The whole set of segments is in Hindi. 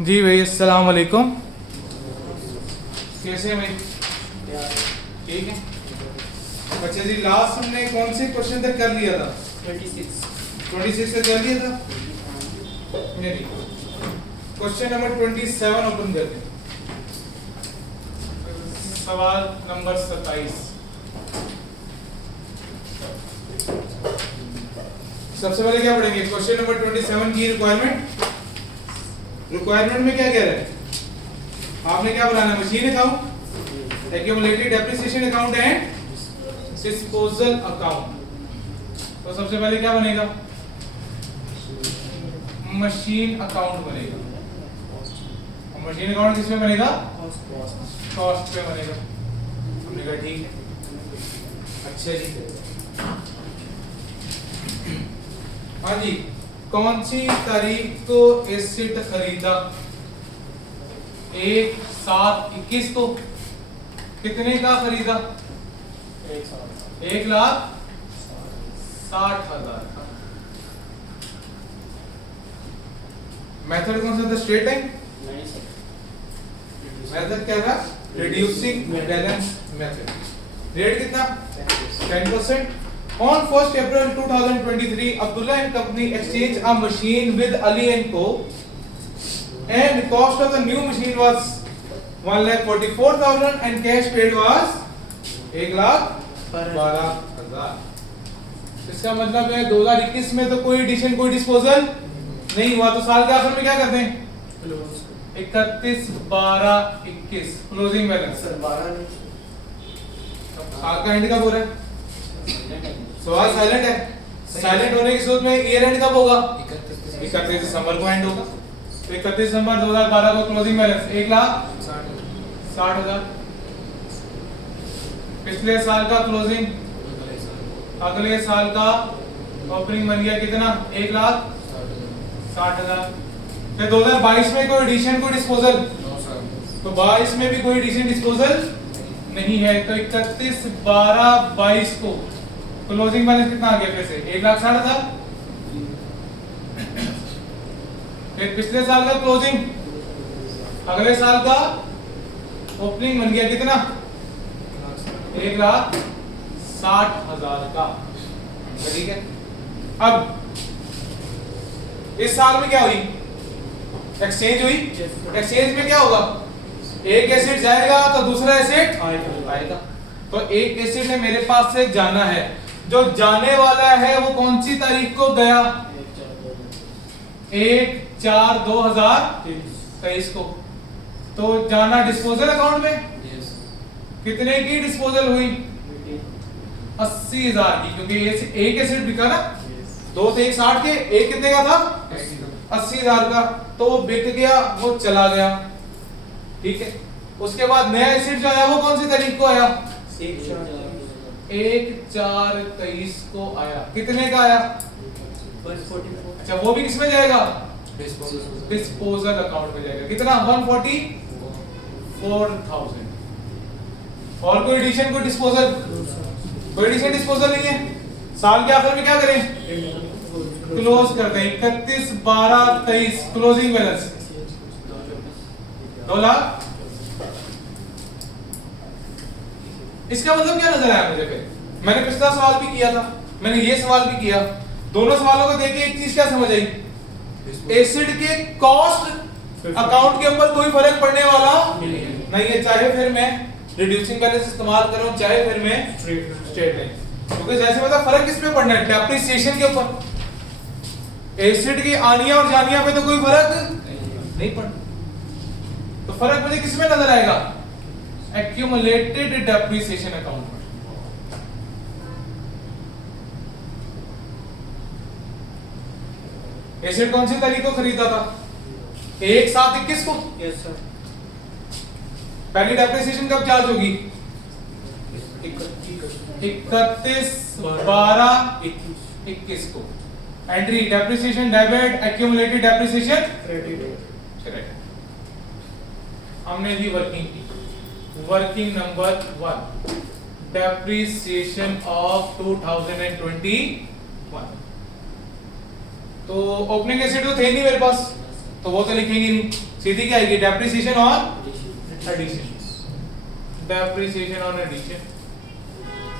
जी भाई अस्सलाम वालेकुम। कैसे हैं भाई? ठीक है। अच्छा जी, लास्ट हमने कौन से क्वेश्चन तक कर लिया था? 26 तक कर लिया था। नहीं, क्वेश्चन नंबर 27 ओपन करते हैं। सवाल नंबर 27। सबसे पहले क्या पढ़ेंगे? क्वेश्चन नंबर 27 की रिक्वायरमेंट में क्या कह रहा है? आपने क्या बनाना है? Machine account, accumulated depreciation account and disposal account. तो सबसे पहले क्या बनेगा? मशीन अकाउंट बनेगा। और मशीन अकाउंट किस में बनेगा? कॉस्ट पे बनेगा। हमने कहा ठीक है। अच्छा जी, हाँ जी, कौन सी तारीख को एसेट खरीदा? 1/7/21 को। कितने का खरीदा? 1,60,000 का। मेथड कौन सा था? Straight line. मेथड क्या था? Reducing balance method. रेट कितना? 10%। On 1st April 2023, Abdullah and Company exchanged a machine with Ali and Co. And the cost of the new machine was 1,44,000 and cash paid was 1,12,000। इसका मतलब है 2021 में तो कोई एडिशन कोई डिस्पोजल नहीं हुआ, तो साल के आखिर में क्या करते हैं? 31/12/21 क्लोजिंग बैलेंस। साल का एंड कब हो रहा है? सवाल साइलेंट है। साइलेंट होने की सूरत में ईयर एंड कब होगा? 31 दिसंबर को एंड होगा। तो 31 दिसंबर 2012 को क्लोजिंग बैलेंस 1,60,000। पिछले साल का क्लोजिंग, अगले साल का ओपनिंग बन गया कितना? 1,60,000। फिर 2022 में कोई एडिशन कोई डिस्पोजल, तो 22 में भी कोई एडिशन डिस्पोजल नहीं है। तो 31/12/22 को क्लोजिंग बैलेंस कितना आ गया? फिर से 1,60,000। फिर पिछले साल का क्लोजिंग, अगले साल का ओपनिंग बन गया कितना? 1,60,000 का। ठीक है। अब इस साल में क्या हुई? एक्सचेंज हुई। एक्सचेंज में क्या होगा? एक एसेट जाएगा तो दूसरा एसेट आएगा। तो एक एसेट ने मेरे पास से जाना है, जो जाने वाला है वो कौन सी तारीख को गया? 1/4/2023 को। तो जाना डिस्पोजल अकाउंट में। कितने की डिस्पोजल हुई? 80,000 की, क्योंकि एक एसेट बिका ना। 2 से 1,60 के, एक कितने का था? 80,000 का। तो वो बिक गया, वो चला गया। ठीक है। उसके बाद नया एसेट जो आया वो कौन सी तारीख को आया? 1/4/23 को आया। कितने का आया? 144। अच्छा, वो भी किसमें जाएगा? डिस्पोजल अकाउंट में जाएगा। कितना? 144,000। और कोई एडिशन कोई डिस्पोजल? कोई एडिशन डिस्पोजल नहीं है। साल के आखिर में क्या करें? क्लोज कर दें। 31/12/23 क्लोजिंग बैलेंस 2 लाख। इसका मतलब क्या नजर आया मुझे? फिर मैंने पिछला सवाल भी किया था, मैंने ये सवाल भी किया। दोनों सवालों को देख के एक चीज क्या समझ आई? एसिड के कॉस्ट अकाउंट के ऊपर कोई फर्क पड़ने वाला नहीं है, चाहे फिर मैं रिड्यूसिंग बैलेंस इस्तेमाल करूं, चाहे फिर मैं स्ट्रेट लाइन। क्योंकि जैसे मतलब फर्क किस पे पड़ना है? डेप्रिसिएशन के ऊपर। एसिड की आनिया और जानिया पे तो कोई फर्क नहीं पड़ना। तो फर्क मुझे किस में नजर आएगा? एक्यूमुलेटेड डेप्रिसिएशन अकाउंट में। एसेट कौन सी तारीख को खरीदा था? 1/7/21 को। Yes sir. पहली डेप्रिसिएशन कब चार्ज होगी? 31/12/21 को। Entry depreciation debit, accumulated depreciation credit. हमने भी वर्किंग की। Working number 1, depreciation of 2021। तो ओपनिंग एसेट तो थे नहीं मेरे पास, तो वो तो लिखेंगे नहीं, सीधी क्या आएगी डेप्रिसिएशन और एडिशन। डेप्रिसिएशन और एडिशन।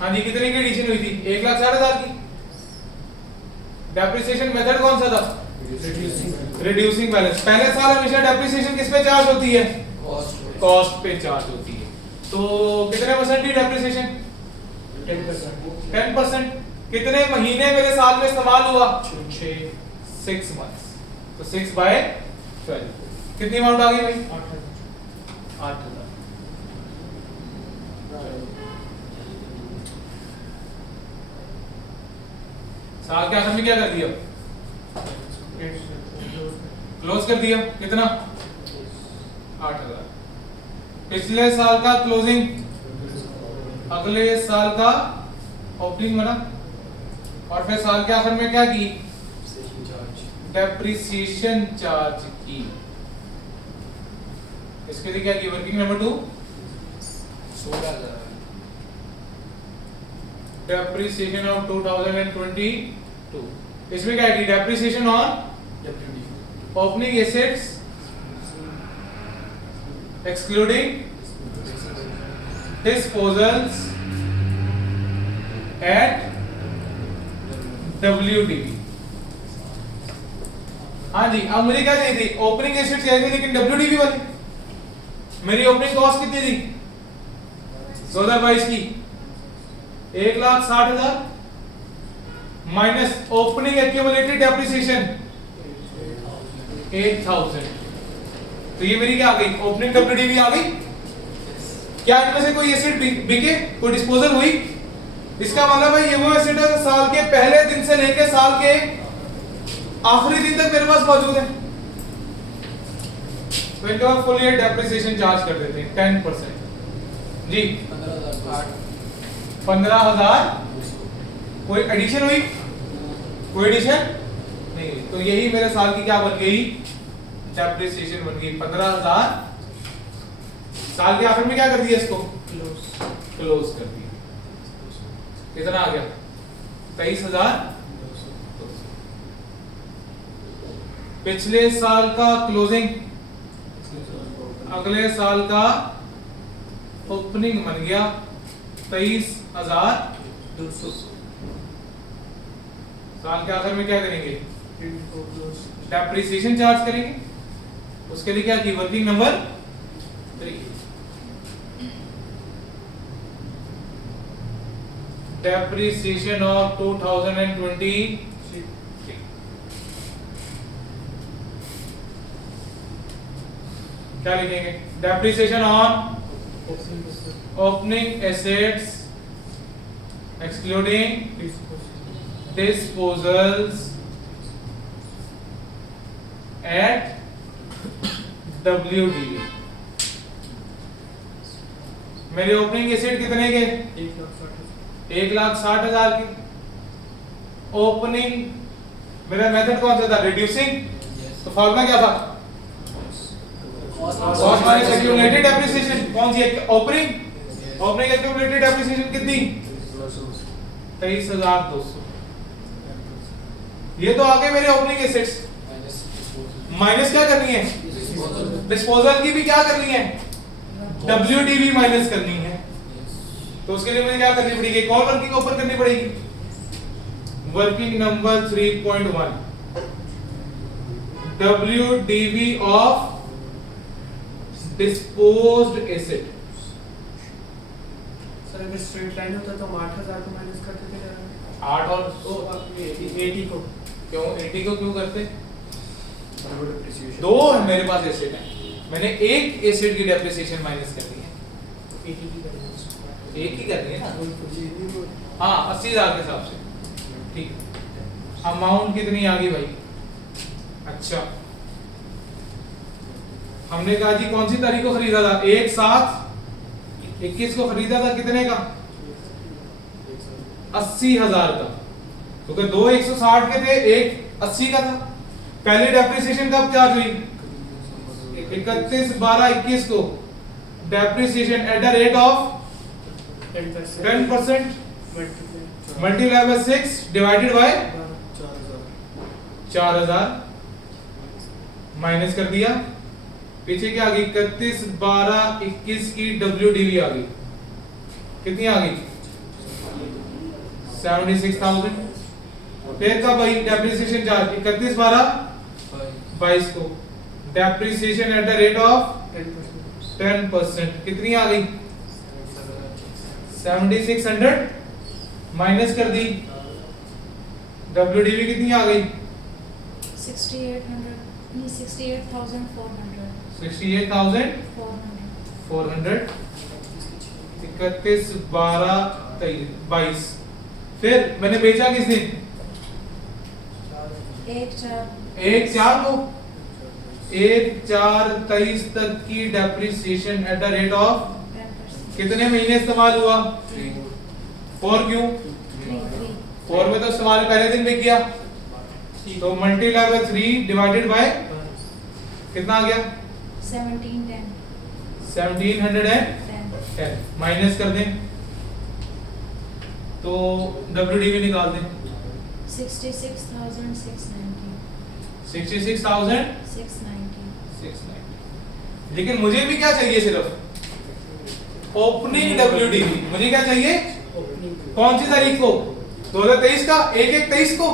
हाँ जी, कितने की एडिशन हुई थी? 1,60,000 की। डेप्रिसिएशन मेथड कौन सा था? Reducing balance. पहले साल हमेशा डेप्रिसिएशन किस पे चार्ज होती है? कॉस्ट पे चार्ज होती है। तो कितने परसेंट की डेप्रिसिएशन? 10%। कितने महीने मेरे साल में इस्तेमाल हुआ? 6 मंथ्स। तो 6/12 कितनी अमाउंट आ गई भाई? 8,000। साल के आखिर में क्या कर दिया? क्लोज कर दिया। कितना? 8,000। पिछले साल का क्लोजिंग, अगले साल का ओपनिंग बना, और फिर साल के आखिर में क्या की? डेप्रिसिएशन चार्ज की। इसके लिए क्या की? Working number 2 16,000। Depreciation of 2022। इसमें क्या की? Depreciation on opening assets excluding disposals at WDV। हाँ जी, अब मुझे क्या चाहिए थी? ओपनिंग एसेट्स चाहिए थी, लेकिन WDV वाली। मेरी ओपनिंग कॉस्ट कितनी थी 2022 की? 1,60,000 माइनस ओपनिंग एक्यूमुलेटेड डेप्रिसिएशन 8,000। तो ये मेरी क्या आ गई? ओपनिंग WDV आ गई। क्या इनमें से कोई एसेट बिके, कोई डिस्पोजल हुई? इसका मतलब है ये वो एसेट है साल के पहले दिन से लेकर साल के आखिरी दिन तक मेरे पास मौजूद है। तो इनका फुल ईयर डेप्रिसिएशन चार्ज कर देते हैं 10% जी। 15,000। कोई एडिशन हुई? कोई एडिशन नहीं हुई। तो यही मेरे साल की क्या बन गई? डेप्रिसिएशन बन गई 15,000। साल के आखिर में क्या कर दिया? इसको क्लोज कर दिया। कितना आ गया? 23,000। पिछले साल का क्लोजिंग, अगले साल का ओपनिंग बन गया 23,200। साल के आखिर में क्या करेंगे? डेप्रिसिएशन चार्ज करेंगे। उसके लिए क्या की? Working number 3। Depreciation of 2023। क्या लिखेंगे? Depreciation on opening assets excluding disposals at WDV। मेरे ओपनिंग एसेट कितने के? 1,60,000 के। ओपनिंग, मेरा मेथड कौन सा था? रिड्यूसिंग। तो फॉर्मूला क्या था? Cost minus accumulated depreciation. कौन सी? ओपनिंग। ओपनिंग एक्यूमुलेटेड डेप्रिसिएशन कितनी? 23,200। ये तो आ गए मेरे ओपनिंग एसेट्स। माइनस क्या करनी है? डिस्पोजल की भी क्या करनी है? WDV माइनस करनी है। तो उसके लिए मुझे क्या करनी पड़ेगी? कौन वर्किंग ओपन करनी पड़ेगी? Working number 3.1 WDV of disposed asset. Sir अगर स्ट्रेट लाइन होता तो हम 8,000 को माइनस करते थे 8 और 80 को। क्यों 80 को क्यों करते? दो है मेरे पास एसेट है, मैंने एक एसेट की डेप्रिसिएशन माइनस कर दी है। 80 की करनी है। एक ही करनी है ना? हाँ 80,000 के हिसाब से। ठीक। अमाउंट कितनी आ गई भाई? अच्छा, हमने कहा जी कौन सी तारीख को खरीदा था? 1/7/21 को खरीदा था। कितने का? 80,000 का। तो क्या दो 160 के थे, एक 80 का था। पहली डेप्रिसिएशन कब चार्ज हुई? 31/12/21 को। Depreciation at the rate of 10% multiply by 6 divided by 4,000 minus कर दिया, पीछे क्या आ गई 31 12 21 की WDV आ गई, कितनी आ गई 76,000। फिर का भाई डेप्रिसिएशन चार्ज 31 12 22 को depreciation at the rate of 10% कितनी आ गई 7600 माइनस कर दी, WDV कितनी आ गई 68,400 68,400 31 12 22। फिर मैंने बेचा किस दिन 1/4 को 1/4/23 तक की depreciation at the rate of 10%। कितने महीने इस्तेमाल हुआ 4 क्यों 4 में तो इस्तेमाल पहले दिन में किया, तो मल्टीप्लाई बाय 3 डिवाइडेड बाय कितना आ गया 1710 माइनस कर दें तो WDV निकाल दें 66,690 लेकिन मुझे भी क्या चाहिए सिर्फ ओपनिंग WDV, मुझे क्या चाहिए कौन सी तारीख को 2023 का 1/1/23 को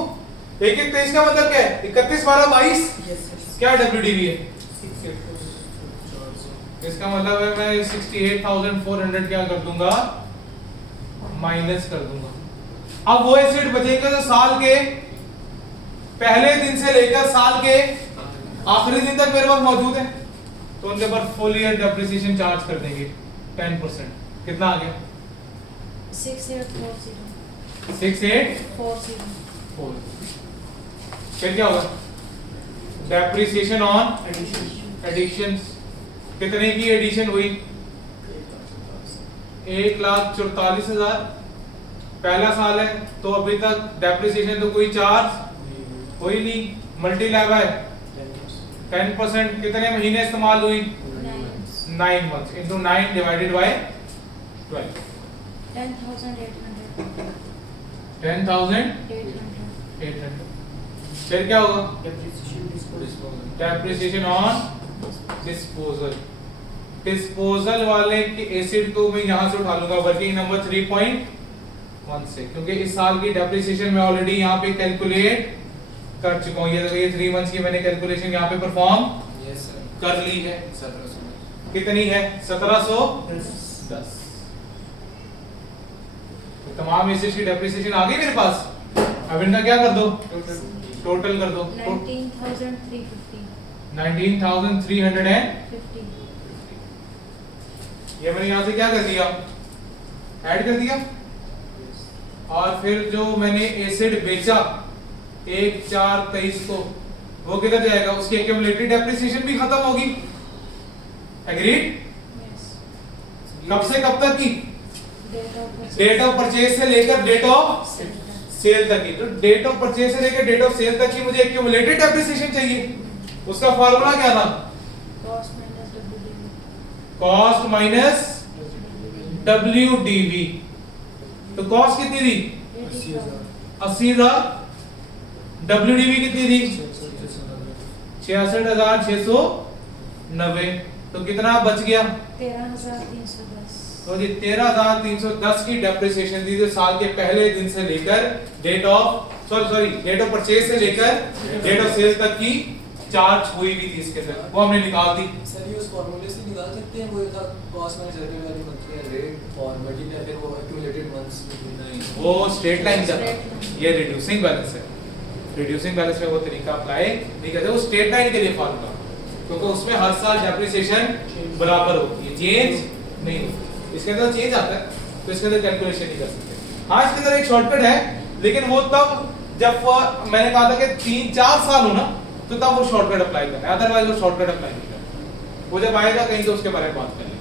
1/1/23 का मतलब क्या है 31 12 22 क्या WDV है इसका मतलब है मैं 68,400 क्या कर दूंगा माइनस कर दूंगा। अब वो एसिड बचेंगे जो साल के पहले दिन से लेकर साल के आखिरी दिन तक मेरे पास मौजूद है, तो उनके ऊपर फुल ईयर डेप्रिसिएशन चार्ज कर देंगे 10%। कितना आ गया 6840। फिर क्या होगा डेप्रिसिएशन ऑन एडिशंस, कितने की एडिशन हुई 1,44,000 पहला साल है तो अभी तक डेप्रिसिएशन तो कोई चार्ज हुई नहीं, मल्टीप्लाई बाय 10% कितने महीने इस्तेमाल हुई 9 मंथ्स इनटू 9 डिवाइडेड बाय 12 10,800। फिर क्या होगा डेप्रिसिएशन ऑन डिस्पोजल वाले के एसिड को मैं यहां से उठा लूंगा वर्किंग नंबर 3.1 से, क्योंकि इस साल की डेप्रिसिएशन मैं ऑलरेडी यहां पे कैलकुलेट कर चुका हूं। ये 3 मंथ्स की मैंने कैलकुलेशन यहां पे परफॉर्म कर ली है। कितनी है 1710। तो तमाम एसिड की डेप्रिसिएशन आ गई मेरे पास। अब इनका क्या कर दो टोटल कर दो 19,350। ये मैंने यहां से क्या कर दिया ऐड कर दिया, और फिर जो मैंने एसिड बेचा 1/4/23 को वो किधर जाएगा, उसकी एक्यूमुलेटेड डेप्रिसिएशन भी खत्म होगी। एग्रीड? कब से कब तक की डेट ऑफ परचेज से लेकर डेट ऑफ सेल तक की। तो डेट ऑफ परचेज से लेकर डेट ऑफ सेल तक की मुझे एक्यूमुलेटेड डेप्रिसिएशन चाहिए। उसका फार्मूला क्या था कॉस्ट माइनस WDV। तो कॉस्ट कितनी थी 80,000, WDV कितनी थी 66,690। तो कितना बच गया 13,310। तो जी 13,310 की डेप्रिसिएशन थी जो साल के पहले दिन से लेकर डेट ऑफ परचेज से लेकर डेट ऑफ सेल तक की चार्ज हुई भी थी इसके अंदर, वो हमने निकाल दी। सर ये उस फार्मूले से निकाल सकते हैं, वो था कॉस्ट माइनस रेवेन्यू वाली मंथली रेट और मल्टीप्लाई फिर वो एक्यूमुलेटेड मंथ्स नहीं, वो स्ट्रेट लाइन का ये रिड्यूसिंग बैलेंस है। रिड्यूसिंग बैलेंस में वो तरीका अप्लाई नहीं करते, वो स्ट्रेट लाइन के लिए फार्मूला, क्योंकि उसमें हर साल डेप्रिसिएशन बराबर होती है, चेंज नहीं होती। इसके अंदर चेंज आता है तो इसके अंदर कैलकुलेशन नहीं कर सकते। हाँ इसके अंदर एक शॉर्टकट है, लेकिन वो तब जब मैंने कहा था कि 3-4 साल हो ना तो तब वो शॉर्टकट अप्लाई करना है, अदरवाइज वो शॉर्टकट अप्लाई नहीं करना। वो जब आएगा कहीं तो उसके बारे में बात करेंगे।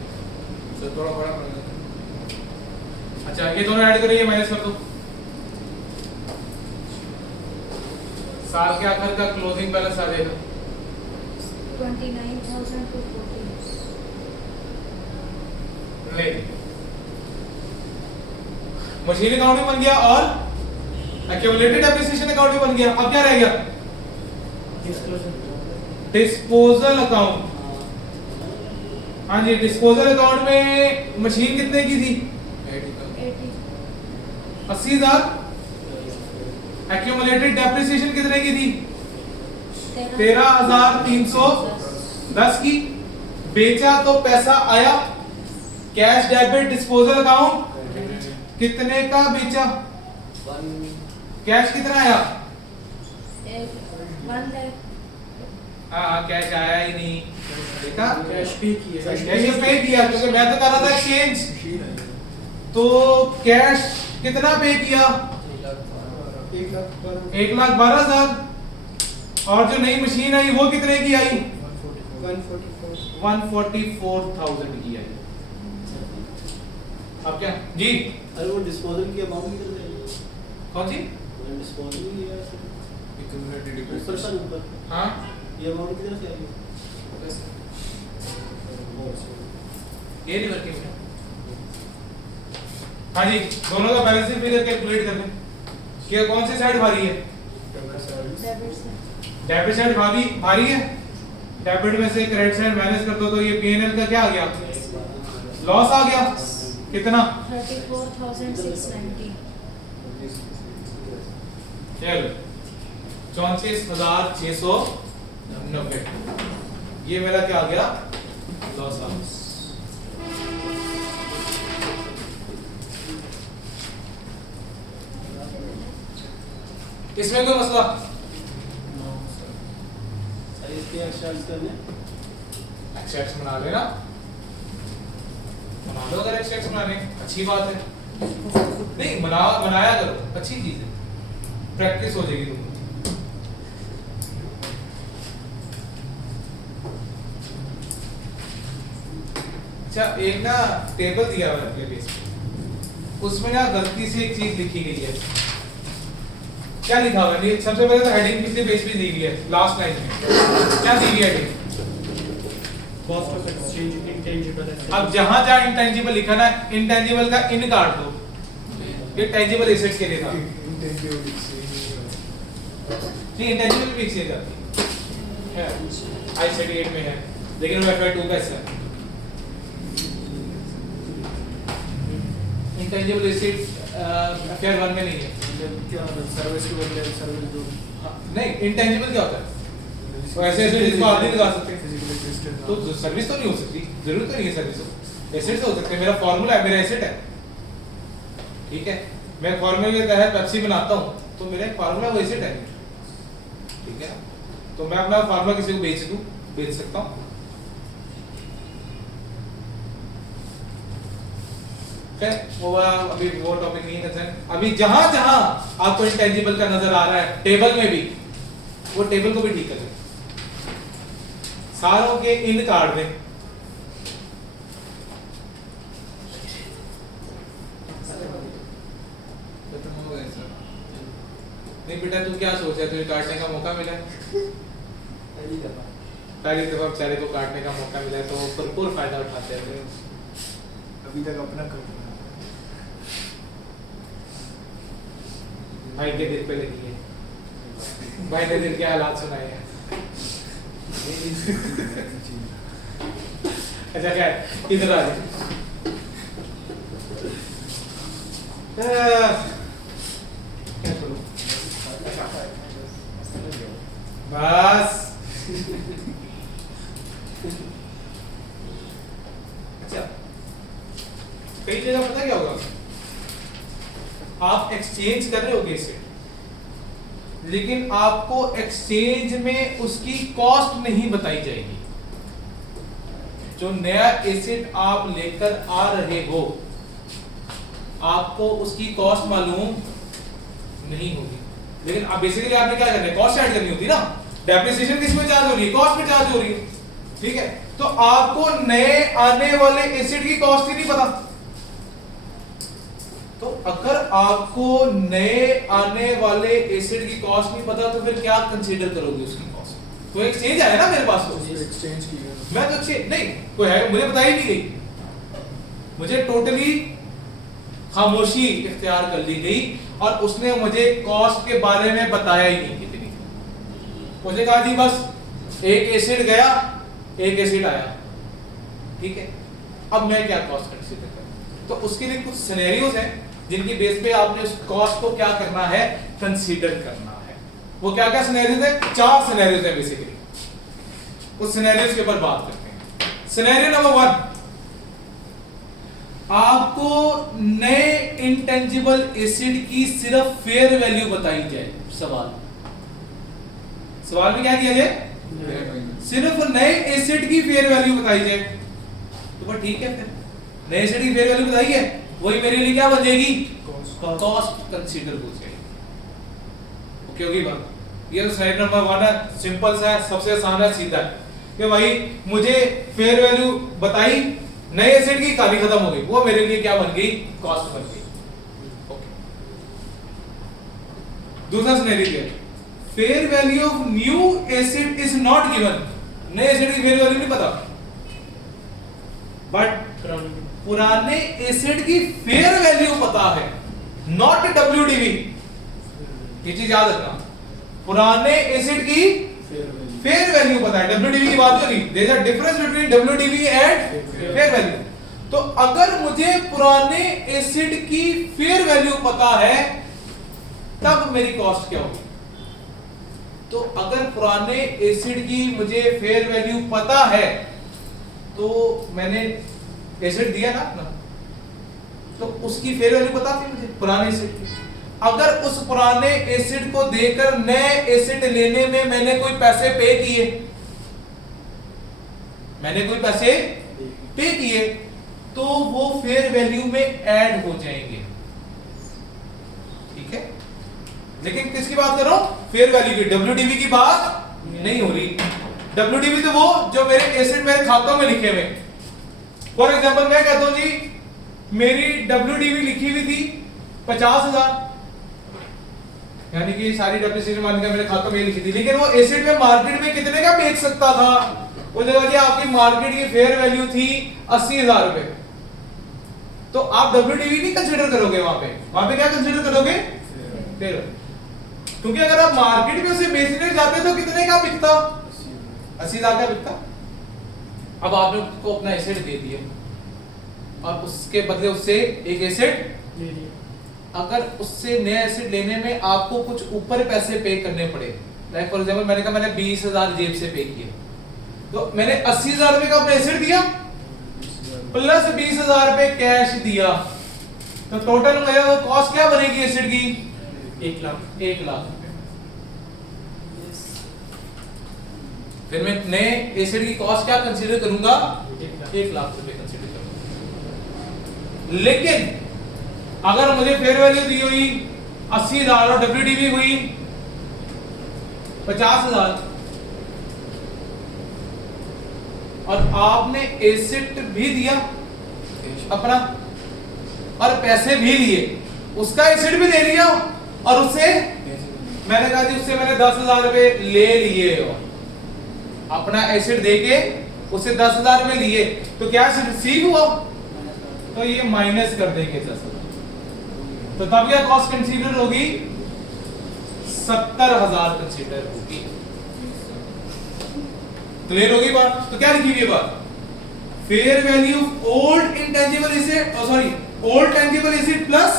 सर थोड़ा बड़ा बना। अच्छा ये दोनों ऐड करिए, माइनस कर दो। साल के आखिर का क्लोजिंग बैलेंस आ जाएगा 29,240। ले मशीन अकाउंट भी बन गया और एक्यूमुलेटेड डेप्रिसिएशन अकाउंट भी बन गया। अब क्या रह गया डिस्पोजल अकाउंट, हाँ जी, डिस्पोजल अकाउंट में मशीन कितने की थी? 80,000। एक्यूमुलेटेड डेप्रिसिएशन कितने की थी? 13,310 की। बेचा तो पैसा आया, कैश डेबिट डिस्पोजल अकाउंट कितने का बेचा? कैश कितना आया? 1 लाख। हाँ, कैश आया ही नहीं, देखा? कैश पे किया कैश पे किया, क्योंकि मैं तो कर रहा था एक्सचेंज। तो कैश कितना पे किया? 1,12,000। और जो नई मशीन आई वो कितने की आई? 144,000 की आई। अब क्या जी? अरे वो डिस्पोजल की अमाउंट कितनी है? कौन सी? डिस्पोजल की है ऊपर से ऊपर हाँ, ये अमाउंट कितने से आई है? ये नहीं वर्किंग है। हाँ जी, दोनों का बैलेंस शीट फिगर कैलकुलेट कर लें कि कौन सी साइड भारी है? डेबिट से डेबिट साइड भारी है। डेबिट में से क्रेडिट साइड माइनस कर दो तो ये पीएनएल का क्या आ गया? लॉस आ गया। कितना? 34,690। चलो 34,690, ये मेरा क्या आ गया? लॉस आ गया। इसमें कोई मसला? अरे इसके एक्स्ट्रास करने एक्सेप्ट बना लेना, बना लो। अगर एक्सेप्ट बनाने अच्छी बात है, नहीं बनाया करो, अच्छी चीज है, प्रैक्टिस हो जाएगी तुमको। अच्छा, एक ना टेबल दिया हुआ है अपने पेज पे, उसमें ना गलती से एक चीज लिखी गई है। क्या लिखा हुआ है? सबसे पहले तो हेडिंग पिछले पेज पे दी गई है, लास्ट लाइन में क्या दी गई है heading? Cost of exchange intangible asset. अब जहां जहां इंटेंजिबल लिखा ना, इंटेंजिबल का इन काट दो, ये टेंजिबल एसेट्स के लिए था। नहीं, इंटेंजिबल भी एक्सचेंज आती है, आई सेड 8 में है, लेकिन वो FY 2 का हिस्सा है। इंटेंजिबल एसेट FY 1 में नहीं है। क्या सर्विस के बदले सर्विस दो हाँ, नहीं, इंटेंजिबल क्या होता है? तो ऐसे इसको आप नहीं लगा सकते, तो सर्विस तो नहीं हो सकती, जरूरत तो नहीं है सर्विस हो, एसेट हो सकते हैं। मेरा फार्मूला है, मेरा एसेट है, ठीक है? मैं फार्मूले के तहत पेप्सी बनाता हूँ, तो मेरा एक फार्मूला वो एसेट है, ठीक है? तो मैं अपना फार्मूला किसी को बेच सकता हूँ। अभी वो टॉपिक नहीं है। अभी जहां जहां आपको इंटेंजिबल का नजर आ रहा है टेबल में भी, वो टेबल को भी ठीक कर दें, सारों के इन काट दें। नहीं बेटा, तू क्या सोच रहा है? तुझे काटने का मौका मिला है, पहली दफा बेचारे को काटने का मौका मिला है, तो भरपूर फायदा उठाते हैं। अभी तक अपना कर भाई के दिल पे लगी है, भाई ने दिल के हालात सुनाए हैं। अच्छा, क्या इधर आ जाए। क्या करूं? बस अच्छा, कई जगह पता क्या होगा, आप एक्सचेंज कर रहे होगे इसे, लेकिन आपको एक्सचेंज में उसकी कॉस्ट नहीं बताई जाएगी। जो नया एसेट आप लेकर आ रहे हो, आपको उसकी कॉस्ट मालूम नहीं होगी। लेकिन अब बेसिकली आपने क्या करना है? कॉस्ट ऐड करनी होती है ना। डेप्रिसिएशन किस में चार्ज हो रही है? कॉस्ट में चार्ज हो रही है, ठीक है? तो आपको नए आने वाले एसेट की कॉस्ट ही नहीं पता। तो अगर आपको नए आने वाले एसेट की कॉस्ट नहीं पता, तो फिर क्या कंसीडर करोगे उसकी कॉस्ट? तो एक्सचेंज आया ना मेरे पास, तो एक्सचेंज की मैं तो अच्छे नहीं कोई है, मुझे बताई नहीं गई, मुझे टोटली खामोशी इख्तियार कर ली गई, और उसने मुझे कॉस्ट के बारे में बताया ही नहीं कितनी। मुझे कहा जी बस एक एसिड गया, एक एसिड आया, ठीक है। अब मैं क्या कॉस्ट कंसीडर करूं? तो उसके लिए कुछ सिनेरियोज हैं जिनकी बेस पे आपने उस कॉस्ट को क्या करना है, कंसीडर करना है। वो क्या क्या सिनेरियोज है? 4 सिनेरियोज है बेसिकली। उस सिनेरियोज के ऊपर बात करते हैं। सिनेरियो नंबर 1, आपको नए इंटेंजिबल एसिड की सिर्फ फेयर वैल्यू बताई जाए। सवाल में क्या किया जाए? सिर्फ नए एसिड की फेयर वैल्यू बताई जाए। तो वो ठीक है, फिर नए एसिड की फेयर वैल्यू बताई है, वही मेरे लिए क्या बन जाएगी? कॉस्ट कंसीडर हो जाएगी। ओके होगी बात? ये तो स्लाइड नंबर 1 है, सिंपल सा है, सबसे आसान है, सीधा है कि भाई मुझे फेयर वैल्यू बताई, नए एसिड की, कहानी खत्म हो गई, वो मेरे लिए क्या बन गई? कॉस्ट बन गई। ओके। दूसरा सिनेरियो क्या है? Fair value of new acid is not given. नए एसिड की फेयर वैल्यू नहीं पता, बट पुराने एसिड की फेयर वैल्यू पता है, नॉट WDV। ये चीज याद रखना, पुराने एसिड की फेयर वैल्यू पता है, WDV की बात नहीं। There is a difference between WDV and fair value. तो अगर मुझे पुराने एसिड की फेयर वैल्यू पता है, तब मेरी कॉस्ट क्या होगी? तो अगर पुराने एसिड की मुझे फेयर वैल्यू पता है, तो मैंने एसिड दिया ना, तो उसकी फेयर वैल्यू पता थी मुझे पुराने एसिड की। अगर उस पुराने एसिड को देकर नए एसिड लेने में मैंने कोई पैसे पे किए, तो वो फेयर वैल्यू में ऐड हो जाएंगे, ठीक है। लेकिन किसकी बात कर रहा हूं? फेयर वैल्यू की, WDV की बात नहीं हो रही। WDV तो वो जो मेरे एसिड मेरे खातों में लिखे हुए। फॉर एग्जांपल मैं कहता हूं जी, मेरी WDV लिखी हुई थी 50,000, यानी कि सारी डेप्रिसिएशन मान के मेरे खातों में लिखी थी, लेकिन वो एसिड में मार्केट में कितने का बेच सकता था? वो जगह जी आपकी मार्केट की फेयर वैल्यू थी 80,000 रुपए। तो आप WDV नहीं कंसीडर करोगे, वहां पे क्या कंसीडर करोगे? फेयर। क्योंकि अगर आप मार्केट में उसे बेचने जाते तो कितने का बिकता? 80,000 का बिकता। अब आपने उसको अपना एसिड दे दिया और उसके बदले उससे एक एसिड ले लिया। अगर उससे नया एसिड लेने में आपको कुछ ऊपर पैसे पे करने पड़े, लाइक फॉर एग्जांपल मैंने कहा मैंने 20,000 जेब से पे किए, तो मैंने 80,000 रुपए का अपना एसिड दिया प्लस 20,000 रुपए कैश दिया, तो टोटल मेरा वो कॉस्ट क्या बनेगी एसिड की? 1 लाख। 1 लाख रुपए। फिर मैं नए एसिड की कॉस्ट क्या कंसीडर करूंगा? 1 लाख रुपए कंसीडर करूंगा। लेकिन अगर मुझे फेयर वैल्यू दी हुई 80,000 और WDV हुई 50,000 और आपने एसिड भी दिया अपना और पैसे भी लिए, उसका एसिड भी दे लिया और उससे मैंने कहा जी उससे मैंने 10,000 रुपए ले लिए, और अपना एसिड देके उससे 10,000 रुपए लिए, तो क्या रिसीव हुआ? तो ये माइनस कर देंगे 10,000, तो तब क्या कॉस्ट कंसीडर होगी? 70,000 कंसीडर होगी। क्लियर होगी बात? तो क्या लिखी हुई है बात? Fair value old intangible acid, sorry old tangible acid plus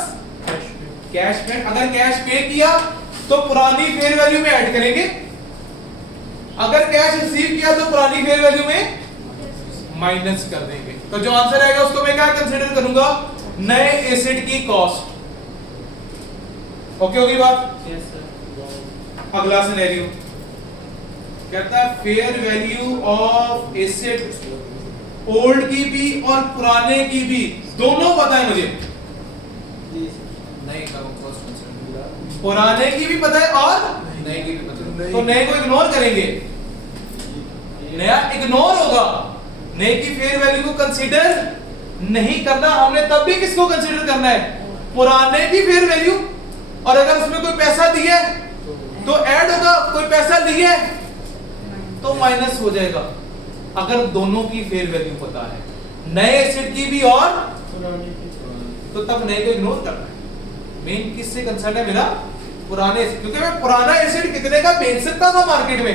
cash पे। अगर कैश पे किया तो पुरानी फेयर वैल्यू में ऐड करेंगे, अगर कैश रिसीव किया तो पुरानी फेयर वैल्यू में माइनस कर देंगे। तो जो आंसर आएगा उसको मैं क्या कंसीडर करूंगा? नए एसिड की कॉस्ट। ओके होगी बात? Yes sir. अगला सिनेरियो कहता है fair value of acid old की भी और पुराने की भी दोनों पता है मुझे, नए का कॉस्ट कंसीडर, पुराने की भी पता है और नए की भी पता है। तो नए को इग्नोर करेंगे, नया इग्नोर होगा, नए की फेयर वैल्यू को कंसीडर नहीं करना हमने। तब भी किसको कंसीडर करना है? पुराने की फेयर वैल्यू, और अगर उसमें कोई पैसा दिया तो ऐड होगा, कोई पैसा दिया तो माइनस हो जाएगा। अगर दोनों की फेयर वैल्यू पता है, नए एसिड की भी और पुराने की। तो तब नए को इग्नोर करना है। मेन किससे कंसर्न है मेरा? पुराने एसिड, क्योंकि मैं पुराना एसिड कितने का बेच सकता था मार्केट में?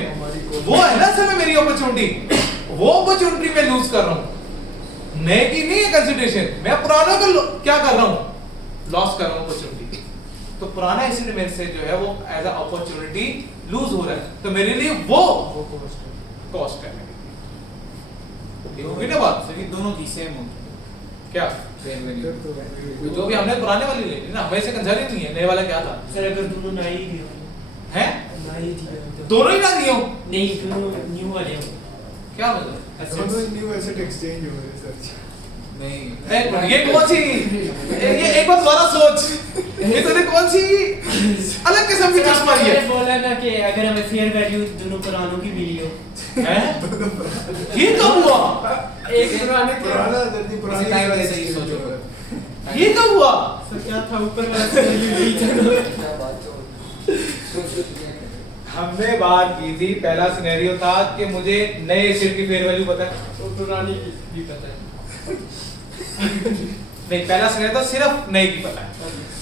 वो है ना समय मेरी अपॉर्चुनिटी, वो अपॉर्चुनिटी मैं लूज कर रहा हूं। नए की नहीं है कंसिडरेशन, मैं पुराना को क्या कर रहा हूं, लॉस कर रहा हूं अपॉर्चुनिटी। तो पुराना एसिड मेरे से जो है वो एज अ अपॉर्चुनिटी लूज हो रहा है, तो मेरे लिए वो कॉस्ट है। ठीक होगी ना बात? सर ये दोनों की सेम होती क्या जो भी हमने पुराने वाली ले ली ना, हमें से कंसर्न नहीं है नए वाला क्या था। सर अगर दोनों ना ही दिए हो, हैं ना ही दिए हो तो दोनों ही ना दिए हो, नहीं दोनों न्यू वाले हो। क्या मतलब? दोनों न्यू एसेट एक्सचेंज हो रहे सर। नहीं। एक मिनट, ये कौन सी ये एक बार दोबारा सोच, ये तूने कौन सी अलग किस्म की चीज मारी है? मैंने बोला ना कि अगर हमें फेयर वैल्यू दोनों पुरानों की मिली हो, हैं? ये कब हुआ? एक पुराने के पुराना जल्दी पुरानी इसी टाइम ऐसे ही सोचो। ये कब हुआ? सर क्या था ऊपर वाला वैल्यू यही था। क्या बात तो हमने बात की थी, पहला सिनेरियो था कि मुझे नए एसिड की फेयर वैल्यू पता है, तो पुरानी की भी पता है। नहीं पहला सिनेरियो तो सिर्फ नए की पता है,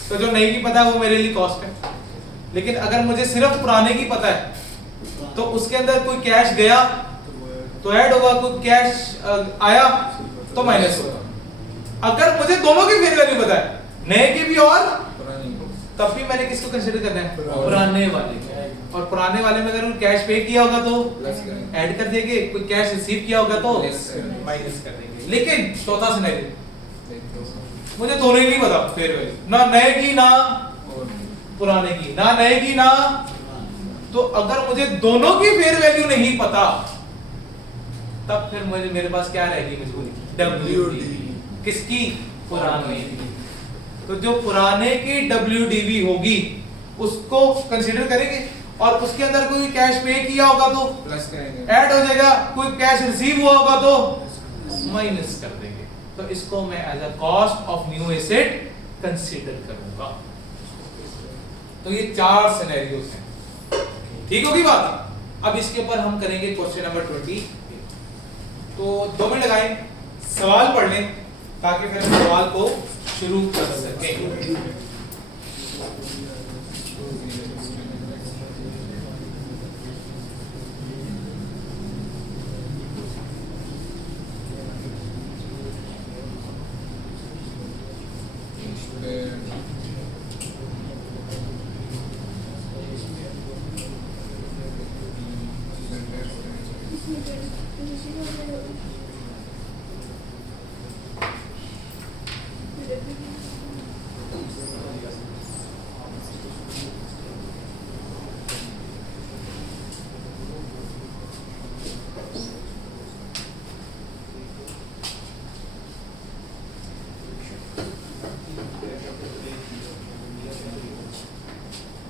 तो जो नए की पता है वो मेरे लिए कॉस्ट है। लेकिन अगर मुझे सिर्फ पुराने की पता है तो उसके अंदर कोई कैश गया तो ऐड होगा, कोई कैश आया तो माइनस होगा। अगर मुझे दोनों की फेयर वैल्यू पता है, नए की भी और पुरानी। तब भी मैंने किसको कंसीडर करना है? पुराने। पुराने वाले को। और पुराने वाले में अगर कोई कैश पे किया होगा तो प्लस करेंगे। ऐड कर देंगे, कोई कैश रिसीव किया होगा तो Less करेंगे। माइनस कर देंगे। लेकिन चौथा सिनेरियो देखो। मुझे दोनों ही नहीं पता फेयर वैल्यू, ना नए की ना और पुराने की, ना नए की ना, तो अगर मुझे दोनों की फेयर वैल्यू नहीं पता तब फिर मुझे मेरे पास क्या रहेगी मजबूरी? WDV। किसकी? पुराने की। तो जो पुराने की WDV होगी उसको कंसीडर करेंगे, और उसके अंदर कोई कैश पे किया होगा तो प्लस करेंगे। ऐड हो जाएगा, कोई कैश रिसीव हुआ होगा तो माइनस कर देंगे। तो इसको मैं as a cost of new asset consider करूंगा। तो ये चार सिनेरियोस हैं, ठीक होगी बात? अब इसके ऊपर हम करेंगे क्वेश्चन नंबर 20। तो 2 मिनट लगाएं, सवाल पढ़ लें ताकि फिर हम सवाल को शुरू कर सकें।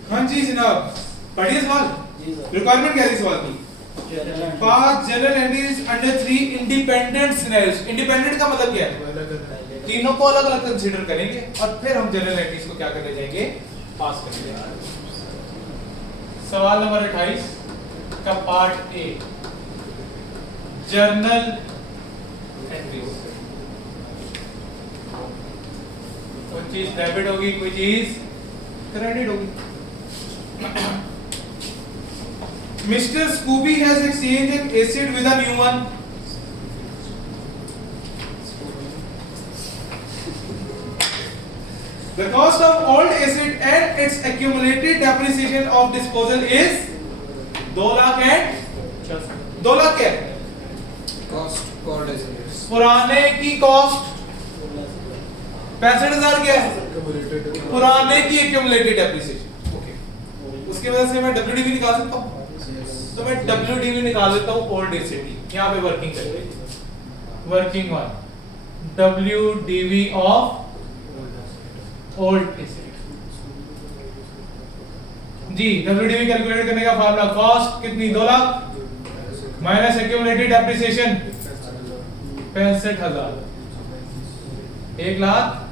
हाँ जी जनाब, पढ़िए सवाल। जी सर। रिक्वायरमेंट क्या थी सवाल की? 5 general entries under 3 independent scenarios. Independent का मतलब क्या है? अलग अलग तीनों को अलग अलग कंसीडर करेंगे और फिर हम जनरल एंट्रीज को क्या करने जाएंगे? पास करेंगे। सवाल नंबर 28 का पार्ट ए, जर्नल एंट्रीज। कोई चीज डेबिट होगी, कोई चीज क्रेडिट होगी। Mr. Scooby has exchanged an acid with a new one. The cost of old acid and its accumulated depreciation of disposal is 2 lakh and 2 lakh क्या है? कॉस्ट कॉल्ड एज पुराने की कॉस्ट 65,000 क्या है? accumulated पुराने की accumulated depreciation। ओके, उसकी वजह से मैं WDV निकाल सकता हूँ। तो मैं WDV निकाल लेता हूँ ओल्ड एसिड की। यहाँ पे वर्किंग करेंगे, working one WDV of old asset. जी WDV कैलकुलेट करने का फार्मूला, कॉस्ट कितनी? 2 लाख माइनस एक्यूमुलेटेड डेप्रिसिएशन 65,000, 1,35,000।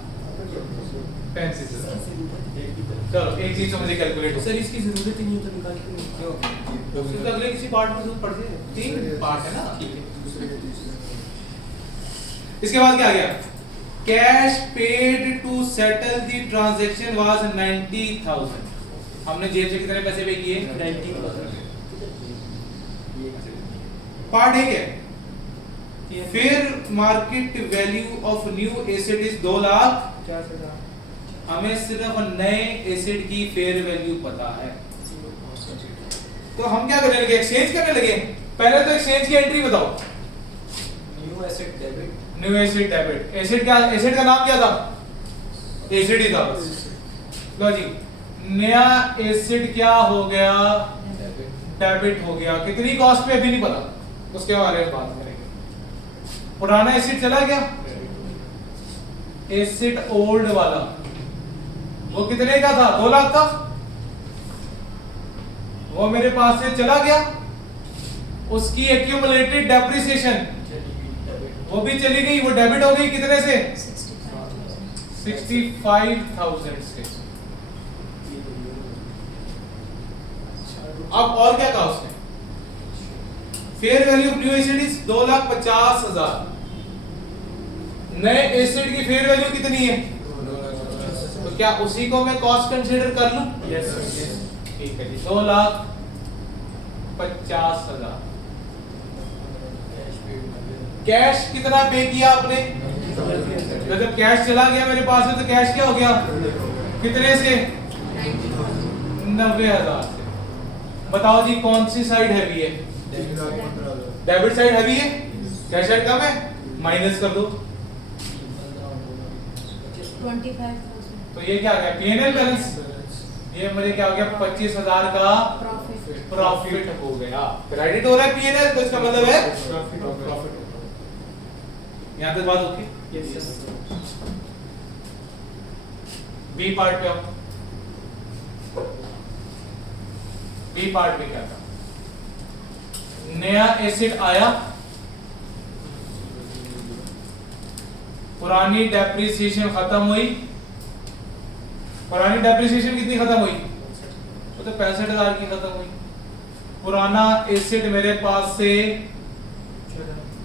चलो एक चीज तो मुझे कैलकुलेट हो। सर इसकी जरूरत ही नहीं तो निकाल के क्यों? उसके तो अगले किसी पार्ट में जरूरत पड़ती है, 3 पार्ट है ना। इसके बाद क्या आ गया? Cash paid to settle the transaction was 90,000। हमने जेब से कितने पैसे पे किए? 90,000। पार्ट है क्या? फिर market value of new asset is 2 lakh. 50,000। हमें सिर्फ नए एसेट की फेयर वैल्यू पता है, तो हम क्या करने लगे? एक्सचेंज करने लगे। पहले तो एक्सचेंज की एंट्री बताओ। New asset debit, new asset debit. Asset क्या, एसेट का नाम क्या था? एसेट ही था। लो जी, नया एसेट क्या हो गया? डेबिट हो गया। कितनी कॉस्ट पे अभी नहीं पता, उसके बारे में बात करेंगे। पुराना एसेट चला गया, एसेट ओल्ड वाला वो कितने का था? 2 लाख का। वो मेरे पास से चला गया। उसकी एक्यूमुलेटेड डेप्रिसिएशन वो भी चली गई, वो डेबिट हो गई। कितने से? 65,000 से। अब और क्या कहा उसने? Fair value of new asset is 2,50,000। नए एसेट की फेयर वैल्यू कितनी है? तो क्या उसी को मैं कॉस्ट कंसीडर कर लूं? यस। ठीक है जी, 2,50,000। कैश कितना पे किया आपने? तो जब कैश चला गया मेरे पास से, तो कैश क्या हो गया? कितने से? 90,000 से। बताओ जी कौन सी साइड हैवी है? डेबिट साइड हैवी है, कैश साइड कम है। माइनस कर दो, 25,000 तो ये क्या आ गया? PNL balance. ये मुझे क्या हो गया? 25,000 का प्रॉफिट। प्रॉफिट हो गया। क्रेडिट हो रहा है पीएनएल, तो इसका मतलब है प्रॉफिट। यहां तक बात ओके? यस। बी पार्ट पे आओ। बी पार्ट में क्या था? नया एसेट आया, पुरानी डेप्रिसिएशन खत्म हुई। पुरानी डेप्रिसिएशन कितनी खत्म हुई? वो तो 65,000 की खत्म हुई। पुराना एसेट मेरे पास से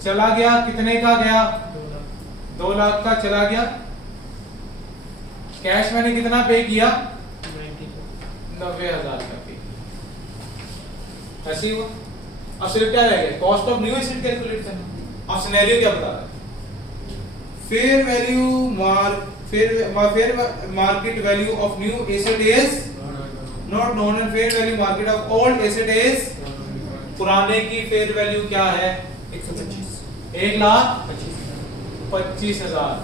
चला गया। कितने का गया? 2 लाख का चला गया। कैश मैंने कितना पे किया? 90,000 का पे किया। ऐसे ही हुआ। अब सिर्फ क्या रह गया? Cost of new asset calculate करना। अब सिनेरियो क्या बता रहा है? Fair value market value of new asset is not known and fair value market of old asset is. पुराने की फेयर वैल्यू क्या है? 1,25,000।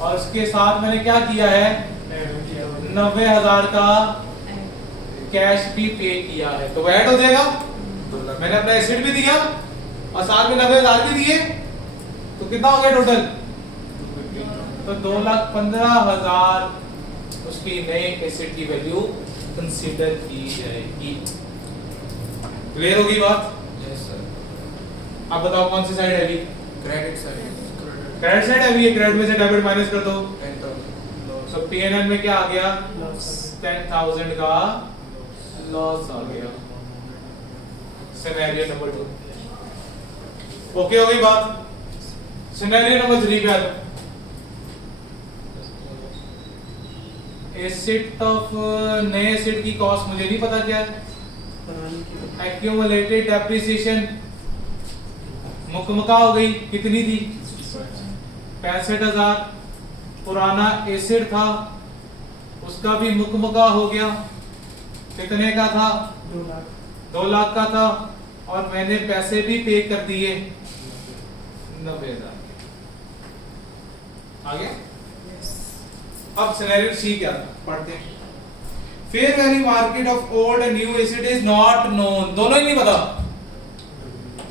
और उसके साथ मैंने क्या किया है? 90,000 का कैश भी पे किया है, तो वो ऐड हो जाएगा। मैंने अपना एसेट भी दिया और साथ में 90,000 भी दिए, तो कितना हो गया टोटल? तो 2,15,000 उसकी नए एसेट की वैल्यू कंसीडर की जाएगी। क्लियर होगी बात? Yes sir. अब बताओ कौन सी side heavy? Credit side credit side heavy है। क्रेडिट में से डेबिट माइनस कर दो, 10,000 तो पीएनएल में क्या आ गया? 10,000 का लॉस आ गया। सिनेरियो नंबर 2 ओके हो गई बात? सिनेरियो नंबर 3 पे आ जाओ। एसेट ऑफ नए एसेट की कॉस्ट मुझे नहीं पता क्या है। एक्यूमुलेटेड डेप्रिसिएशन मुकमका हो गई। कितनी थी? 65,000। पुराना एसेट था, उसका भी मुकमका हो गया। कितने का था? 2 लाख का था। और मैंने पैसे भी पे कर दिए 90,000। आ गया? अब सिनेरियो सी क्या था? पढ़ते हैं। Fair value market of old and new asset is not known. दोनों ही नहीं पता,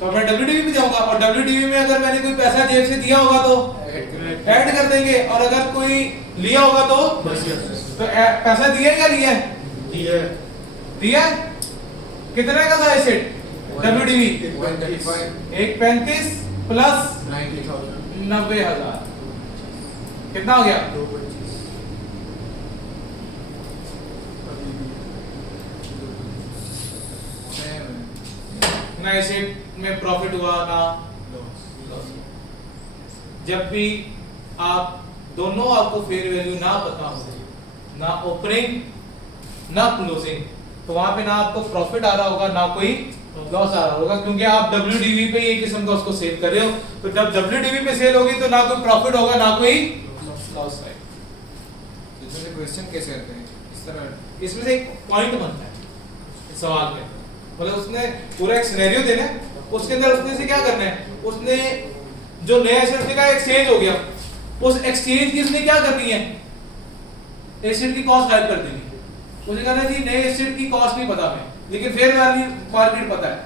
तो मैं डब्ल्यूडीवी में जाऊंगा। और डब्ल्यूडीवी में अगर मैंने कोई पैसा जेब से दिया होगा तो ऐड कर देंगे, और अगर कोई लिया होगा तो पैसा दिया या लिया है? दिया है। कितने का था एसेट? डब्ल्यूडीवी 135 प्लस 90,000 कितना हो गया? ना एसेट में प्रॉफिट हुआ ना लॉस। जब भी आप दोनों आपको फेयर वैल्यू ना पता हो, ना ओपनिंग ना क्लोजिंग, तो वहां पे ना आपको प्रॉफिट आ रहा होगा ना कोई लॉस आ रहा होगा, क्योंकि आप WDV पे ये किस्म का उसको सेल कर रहे हो, तो जब WDV पे सेल होगी तो ना कोई प्रॉफिट होगा ना कोई लॉस आएगा। इसमें क्वेश्चन कैसे आते हैं इस तरह? इसमें से एक पॉइंट बनता है इस सवाल में, मतलब उसने पूरा एक सिनेरियो देना है, उसके अंदर उसने से क्या करना है, उसने जो नया एसेट का एक्सचेंज हो गया, उस एक्सचेंज की उसने क्या करनी है, एसेट की कॉस्ट गायब कर देनी। मुझे कहना है जी नए एसेट की कॉस्ट नहीं पता मैं, लेकिन फेयर वैल्यू मार्केट पता है,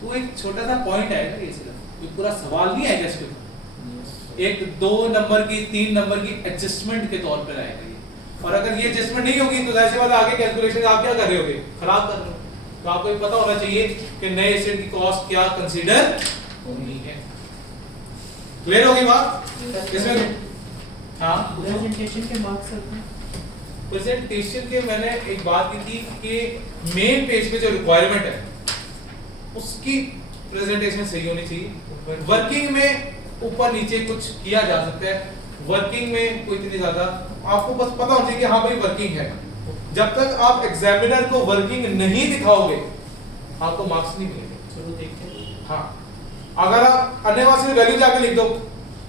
तो एक छोटा सा पॉइंट आएगा ये सिर्फ, ये पूरा सवाल नहीं आएगा इसके ऊपर, एक 2 नंबर की 3 नंबर की एडजस्टमेंट के तौर पर आएगा ये। और अगर ये एडजस्टमेंट नहीं होगी तो जाहिर सी बात है आगे कैलकुलेशन आप क्या कर रहे होगे, खराब कर रहे हो। तो आपको ये पता होना चाहिए कि नए एसेट की कॉस्ट क्या कंसीडर होनी है। क्लियर होगी बात इसमें? हाँ, प्रेजेंटेशन के मार्क्स सर, प्रेजेंटेशन के मैंने एक बात की थी कि मेन पेज पे जो रिक्वायरमेंट है उसकी प्रेजेंटेशन सही होनी चाहिए। वर्किंग में ऊपर नीचे कुछ किया जा सकता है, वर्किंग में कोई इतनी ज्यादा आपको बस पता होना चाहिए कि हाँ भाई वर्किंग है। जब तक आप एग्जामिनर को वर्किंग नहीं दिखाओगे आपको मार्क्स नहीं मिलेंगे। चलो देखते हैं। हाँ, अगर आप अन्यवासी वैल्यू जाके लिख दो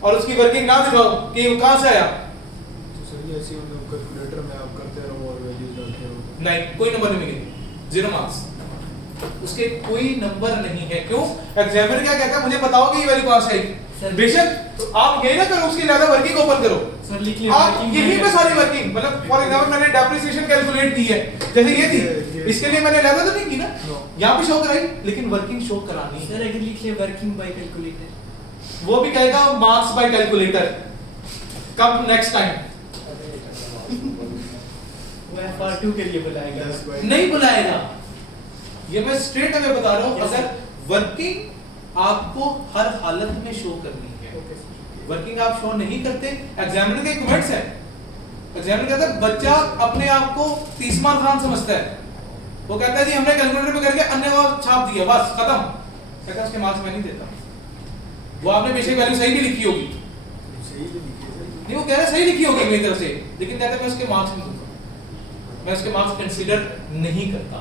और उसकी वर्किंग ना दिखाओ कि वो कहां से आया, तो सर ये ऐसे ही मतलब कैलकुलेटर में आप करते रहो और वैल्यूज डालते रहो, नहीं कोई नंबर नहीं मिलेंगे, 0 मार्क्स, उसके कोई नंबर नहीं है। क्यों? एग्जामिनर क्या कहता है, मुझे बताओ कि ये वैल्यू कहां से आई। सर, बेशक आप यही ना करो, उसकी ज्यादा वर्किंग ओपन करो, सर लिख लिया आप यहीं पे सारी वर्किंग, मतलब फॉर एग्जांपल मैंने डेप्रिसिएशन कैलकुलेट की है, जैसे ये थी, इसके लिए मैंने ज्यादा तो नहीं की ना, यहाँ पे शो कराई, लेकिन वर्किंग शो करानी है। सर अगर लिख लिया वर्किंग बाय कैलकुलेटर, वो भी कहेगा मार्क्स बाय कैलकुलेटर, कब नेक्स्ट टाइम वो FR2 के लिए बुलाएगा। Yes, by- नहीं बुलाएगा। ये मैं स्ट्रेट अवे बता रहा हूँ, अगर वर्किंग आपको हर हालत में शो करनी है, वर्किंग आप शो नहीं करते, एग्जामिनर के कमेंट्स है, एग्जामिनर कहता है बच्चा अपने आप को तीसमान खान समझता है, वो कहता है जी हमने कैलकुलेटर पे करके अन्य छाप दिया बस खत्म, कहता है उसके मार्क्स मैं नहीं देता। वो आपने बेशक वैल्यू सही भी लिखी होगी, सही भी लिखिए सर। नहीं वो कह रहा है सही लिखी होगी मेरी तरफ से, लेकिन कहता है मैं उसके मार्क्स नहीं दूंगा, मैं उसके मार्क्स कंसीडर नहीं करता।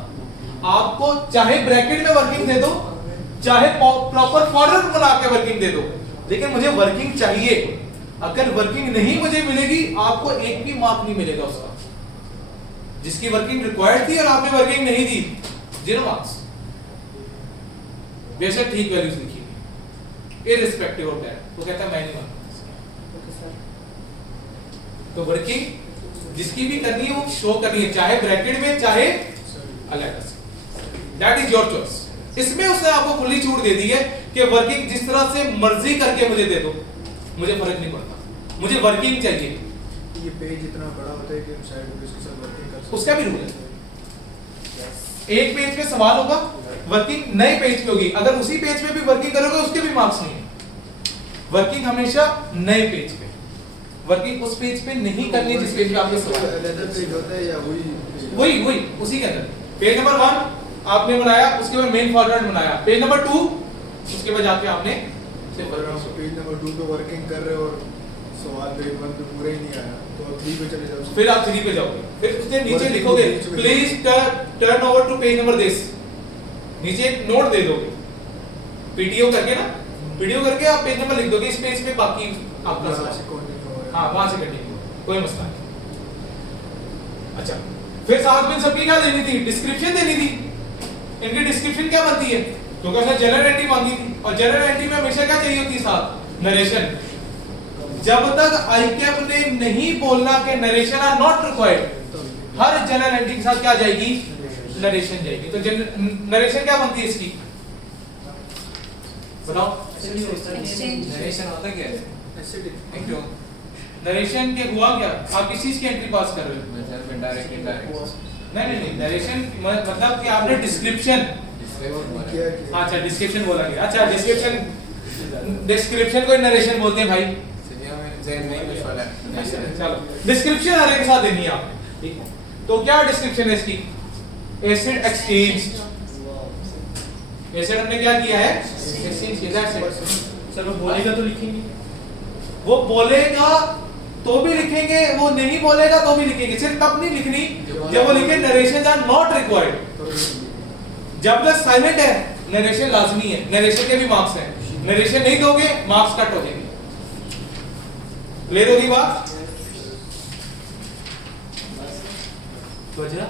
आपको चाहे ब्रैकेट में वर्किंग दे दो, चाहे प्रॉपर फॉर्मूला बना के वर्किंग दे दो, लेकिन मुझे वर्किंग चाहिए। अगर वर्किंग नहीं मुझे मिलेगी आपको एक भी मार्क नहीं मिलेगा उसका। जिसकी वर्किंग रिक्वायर्ड थी और आपने वर्किंग नहीं दी, 0 मार्क्स, बेशक ठीक वैल्यूज लिखी इररिस्पेक्टिव ऑफ दैट, वो कहता है मैं नहीं मानता। तो वर्किंग जिसकी भी करनी है वो शो करनी है, चाहे ब्रैकेट में चाहे अलग से, दैट इज योर चॉइस। इसमें उसने आपको खुली छूट दे दी है कि वर्किंग जिस तरह से मर्जी करके मुझे दे दो, मुझे फर्क नहीं पड़ता, मुझे वर्किंग चाहिए। ये पेज इतना बड़ा होता है कि हम शायद उसके साथ वर्किंग कर सकते उसका भी रूल है, एक पेज पे सवाल होगा, वर्किंग नए पेज पे होगी, अगर उसी पेज पे भी वर्किंग करोगे उसके भी मार्क्स नहीं है। वर्किंग हमेशा नए पेज पे, वर्किंग उस पेज पे नहीं करनी जिस पेज पे आपके सवाल है। लेदर पेज होता है या वही उसी के अंदर पेज नंबर 1 आपने बनाया, उसके बाद मेन फॉर्मेट बनाया, पेज नंबर 2 उसके बाद जाके आपने अगर आप पेज नंबर 2 पे वर्किंग कर रहे हो और सवाल पेज 1 पे पूरा ही नहीं आया तो आप 3 पे चले जाओ, फिर आप 3 पे जाओगे, फिर उसके नीचे वर्किंग लिखोगे बीच में। Please turn over to page number this, नीचे एक नोट दे दोगे पीडीओ करके ना, पीडीओ करके आप पेज नंबर लिख दोगे, इस पेज पे बाकी आपका वहाँ सवाल, से continue हो रहा है। हाँ वहां से कंटिन्यू, कोई मसला नहीं। अच्छा, फिर साथ में सबकी क्या देनी थी, डिस्क्रिप्शन देनी थी। इनकी डिस्क्रिप्शन क्या बनती है, क्योंकि उसने जनरल एंट्री मांगी थी, और जनरल एंट्री में हमेशा क्या चाहिए होती है साथ, नरेशन। जब तक आईकैप ने नहीं बोलना कि नरेशन आर नॉट रिक्वायर्ड, हर जनरल एंट्री के साथ क्या जाएगी, नरेशन जाएगी। तो नरेशन क्या बनती है इसकी, बताओ। एक्सचेंज नरेशन होता क्या है? एक तो नरेशन के हुआ क्या, आप किस चीज की एंट्री पास कर रहे हो? मतलब में डायरेक्ट इनडायरेक्ट नहीं, नरेशन मतलब कि आपने डिस्क्रिप्शन, क्या किया? अच्छा डिस्क्रिप्शन बोला गया, अच्छा डिस्क्रिप्शन को नरेशन बोलते हैं भाई। सीनियर में जेन नहीं कुछ वाला है। चलो डिस्क्रिप्शन हर एक के साथ देनी है आपने, ठीक है। तो क्या डिस्क्रिप्शन है इसकी, एसिड एक्सचेंज, एसिड हमने क्या किया है, एक्सचेंज किया है। चलो बोलेगा तो लिखेंगे, वो बोलेगा तो भी लिखेंगे, वो नहीं बोलेगा तो भी लिखेंगे, सिर्फ तब नहीं लिखनी जब वो लिखे नरेशन आर नॉट रिक्वायर्ड। जब तक साइलेंट है नरेशन लाजमी है, नरेशन के भी मार्क्स हैं, नरेशन नहीं दोगे मार्क्स कट हो जाएंगे। क्लियर होगी बात? बजा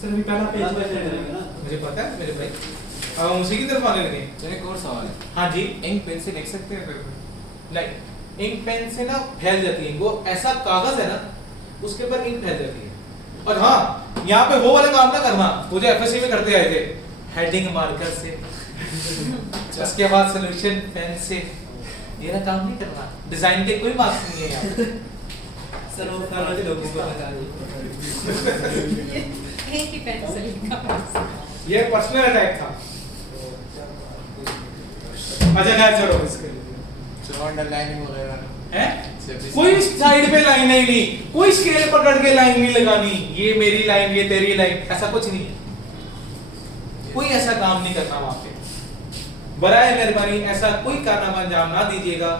सर अभी पहला पेज करेंगे ना। मुझे पता है मेरे भाई, अब हम उसी की तरफ आने लगे। चलो एक और सवाल है, हाँ जी। इंक पेन से लिख सकते हैं पेपर? नहीं, इंक पेन से ना फैल जाती है, वो ऐसा कागज है ना उसके ऊपर इंक फैल जाती है। और हाँ, यहाँ पे वो वाला काम ना करना वो जो एफएससी में करते आए थे, हेडिंग मार्कर से उसके बाद सॉल्यूशन पेन से, ये ना काम नहीं करना। डिजाइन के कोई मार्क्स नहीं है यहाँ पे। सर वो खाना के लोगों को बता दो। एक ही पेंसिल का ये पर्सनल अटैक था। अच्छा खैर छोड़ो इसके। चलो अंडरलाइनिंग वगैरह हैं? कोई साइड पे लाइन नहीं, कोई स्केल पकड़ के लाइन नहीं लगानी, ये मेरी लाइन ये तेरी लाइन, ऐसा कुछ नहीं है। कोई ऐसा काम नहीं करना वहां पे। बराए मेहरबानी ऐसा कोई कारनामा अंजाम ना दीजिएगा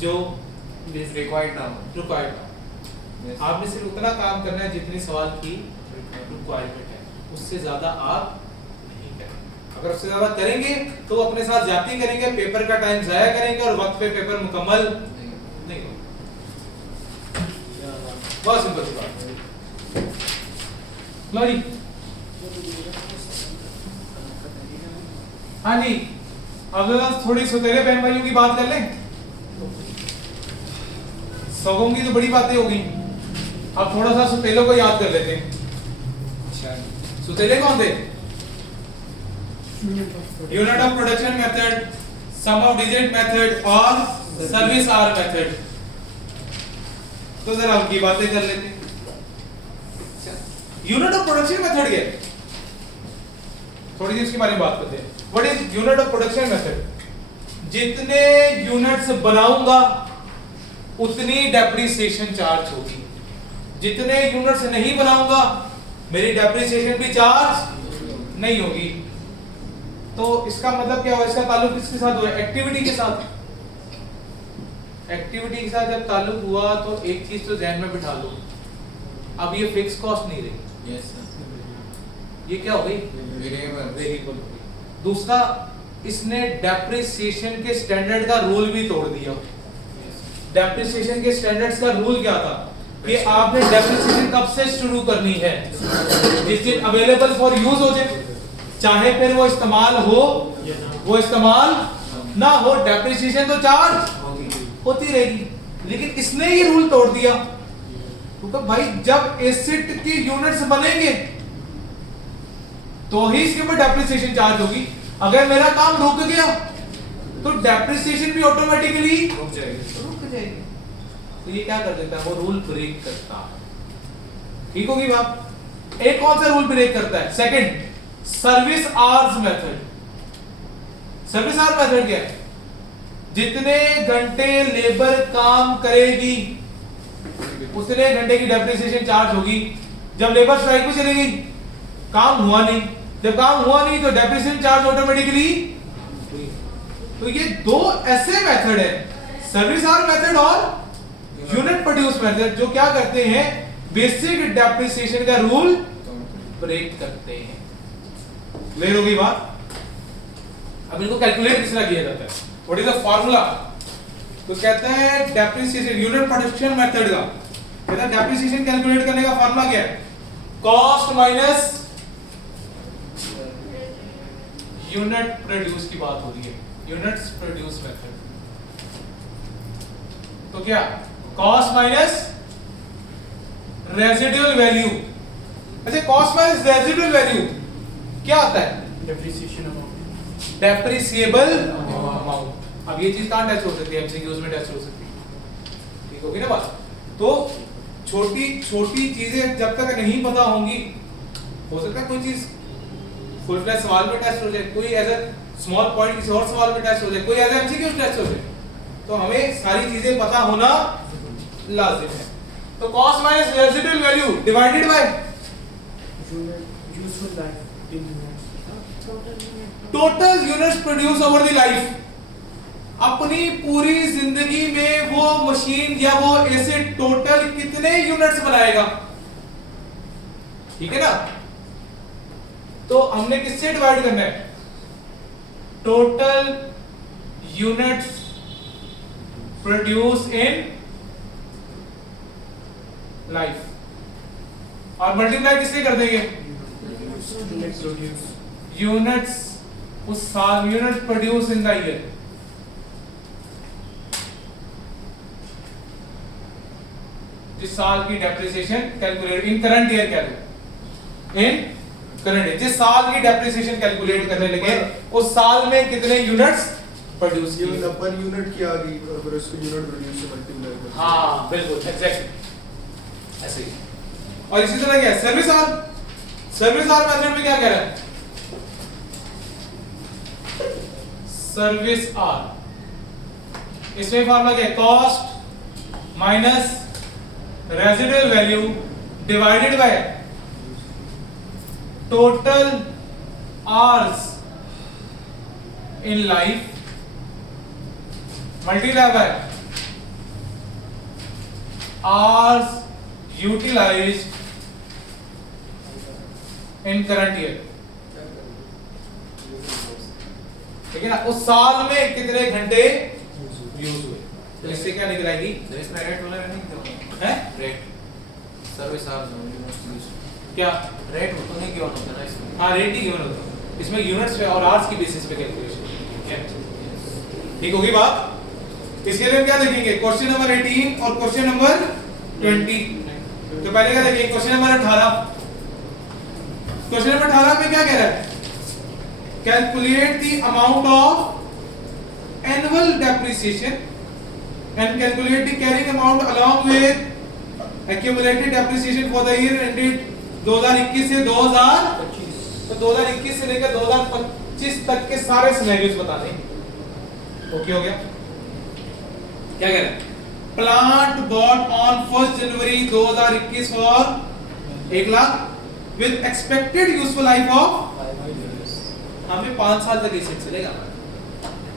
जो रिक्वायर्ड ना हो। रिक्वायर्ड ना हो। आपने सिर्फ उतना काम करना है जितनी सवाल की रिक्वायरमेंट है, उससे ज्यादा आप नहीं करें। अगर उससे ज्यादा करेंगे तो अपने साथ ज्यादती करेंगे, पेपर का टाइम जाया करेंगे और वक्त पे पेपर मुकम्मल नहीं होगा। बहुत सिंपल सी बात। लो जी, हाँ जी, अब जरा थोड़ी सुतेरे बहन भाइयों की बात कर लें। सगों की तो बड़ी बातें हो गई, अब थोड़ा सा सुतेलों को याद कर लेते हैं। सुतेले कौन थे? Unit of production method, sum of digit method और सर्विस आवर मेथड। तो जरा उनकी बातें कर लेते हैं। यूनिट ऑफ प्रोडक्शन मेथड क्या है? थोड़ी सी उसके बारे में बात करते हैं। What is unit of production method? जितने यूनिट्स बनाऊंगा उतनी डेप्रिसिएशन चार्ज होगी, जितने यूनिट्स नहीं बनाऊंगा मेरी डेप्रिसिएशन भी चार्ज नहीं होगी। तो इसका मतलब क्या हुआ? इसका ताल्लुक किसके साथ हुआ? एक्टिविटी के साथ। एक्टिविटी के साथ जब ताल्लुक हुआ तो एक चीज तो ध्यान में बिठा लो, अब ये फिक्स कॉस्ट नहीं रही, यस सर, ये क्या हो गई? वेरिएबल। वेरिएबल हो गई। दूसरा, इसने डेप्रिसिएशन के स्टैंडर्ड का रूल भी तोड़ दिया। डेप्रिसिएशन के स्टैंडर्ड्स का रूल क्या था कि आपने डेप्रिसिएशन कब से शुरू करनी है? जिस दिन अवेलेबल फॉर यूज हो जाए, चाहे फिर वो इस्तेमाल हो वो इस्तेमाल ना हो, डेप्रिसिएशन तो चार्ज होती रहेगी। लेकिन इसने ये रूल तोड़ दिया, क्योंकि भाई जब एसिड की यूनिट्स बनेंगे तो ही इसके ऊपर डेप्रिसिएशन चार्ज होगी। अगर मेरा काम रुक गया तो डेप्रिसिएशन भी ऑटोमेटिकली रुक जाएगी। तो ये क्या कर देता है? वो रूल ब्रेक करता है। ठीक होगी बात? एक कौन सा रूल ब्रेक करता है? Second, service hours method. Service hour method क्या है? जितने घंटे लेबर काम करेगी उतने घंटे की डेप्रिसिएशन चार्ज होगी। जब लेबर स्ट्राइक पे चली गई, काम हुआ नहीं, जब काम हुआ नहीं तो डेप्रिसिएशन चार्ज ऑटोमेटिकली। तो ये दो ऐसे मेथड है, सर्विस आवर मेथड और यूनिट प्रोड्यूस मेथड, जो क्या करते हैं? बेसिक डेप्रिसिएशन का रूल ब्रेक करते हैं। क्लियर होगी बात? अब इनको कैलकुलेट किस तरह किया जाता है? What is the formula? तो कहते हैं डेप्रिसिएशन यूनिट प्रोडक्शन मेथड का, कहते हैं डेप्रिसिएशन कैलकुलेट करने का फार्मूला क्या है? कॉस्ट माइनस यूनिट प्रोड्यूस की बात हो रही है, यूनिट्स प्रोड्यूस मेथड। तो क्या? Cost minus residual value. अच्छा, कॉस्ट माइनस रेजिडुअल वैल्यू क्या होता है? Depreciation amount, depreciable amount. अब ये चीज कहां टेस्ट हो सकती है? एमसीक्यूज में टेस्ट हो सकती है। ठीक होगी ना बात? तो छोटी छोटी चीजें जब तक नहीं पता होंगी, हो सकता है कोई चीज फुल फ्लैश सवाल में टेस्ट हो जाए, कोई एज अ स्मॉल पॉइंट किसी और सवाल में टेस्ट हो जाए, कोई एज एमसीक्यू टेस्ट हो जाए। तो हमें सारी चीजें पता होना लाजिम है। तो cost minus residual value divided by useful life in total units produce over the life. अपनी पूरी जिंदगी में वो मशीन या वो एसिड टोटल कितने यूनिट्स बनाएगा? ठीक है ना? तो हमने किससे डिवाइड करना है? Total units produce in life और मल्टीप्लाई किससे कर देंगे यूनिट्स उस साल unit produce in the year जिस साल की depreciation calculate in current year कह दो इन करंट ईयर जिस साल की डेप्रिसिएशन कैलकुलेट करने लगे उस साल में कितने यूनिट्स प्रोड्यूस ये किए पर यूनिट की आ गई और फिर उसको यूनिट प्रोड्यूस से मल्टीप्लाई कर हाँ बिल्कुल एग्जैक्टली ऐसे ही और इसी तरह क्या है सर्विस आर मेथड में क्या कह रहा है सर्विस आर इसमें फॉर्मूला क्या है cost minus residual value divided by total hours in life multiply by hours utilized in current year ठीक है ना उस साल में कितने घंटे यूज हुए तो इससे क्या निकल आएगी इसमें रेट वाला नहीं है रेट सर्विस आवर्स क्या रेट तो नहीं क्यों होता ना इसमें हाँ रेट ही गिवन होता है इसमें यूनिट्स पे और आवर्स की बेसिस पे कैलकुलेशन ठीक होगी बात इसके लिए हम क्या देखेंगे क्वेश्चन नंबर 18 और क्वेश्चन नंबर 20 तो पहले क्या देखेंगे क्वेश्चन नंबर 18 क्वेश्चन नंबर 18 में क्या कह रहा है calculate the amount of annual depreciation and calculate the carrying amount along with accumulated depreciation for the year ended 2021 से 2025 तो 2021 से लेकर 2025 तक के सारे सिनेरियोस बता दें ओके हो गया क्या कह रहे हैं plant bought on 1 January 2021 for 1 lakh with expected useful life of हमें 5 साल तक इसे चलेगा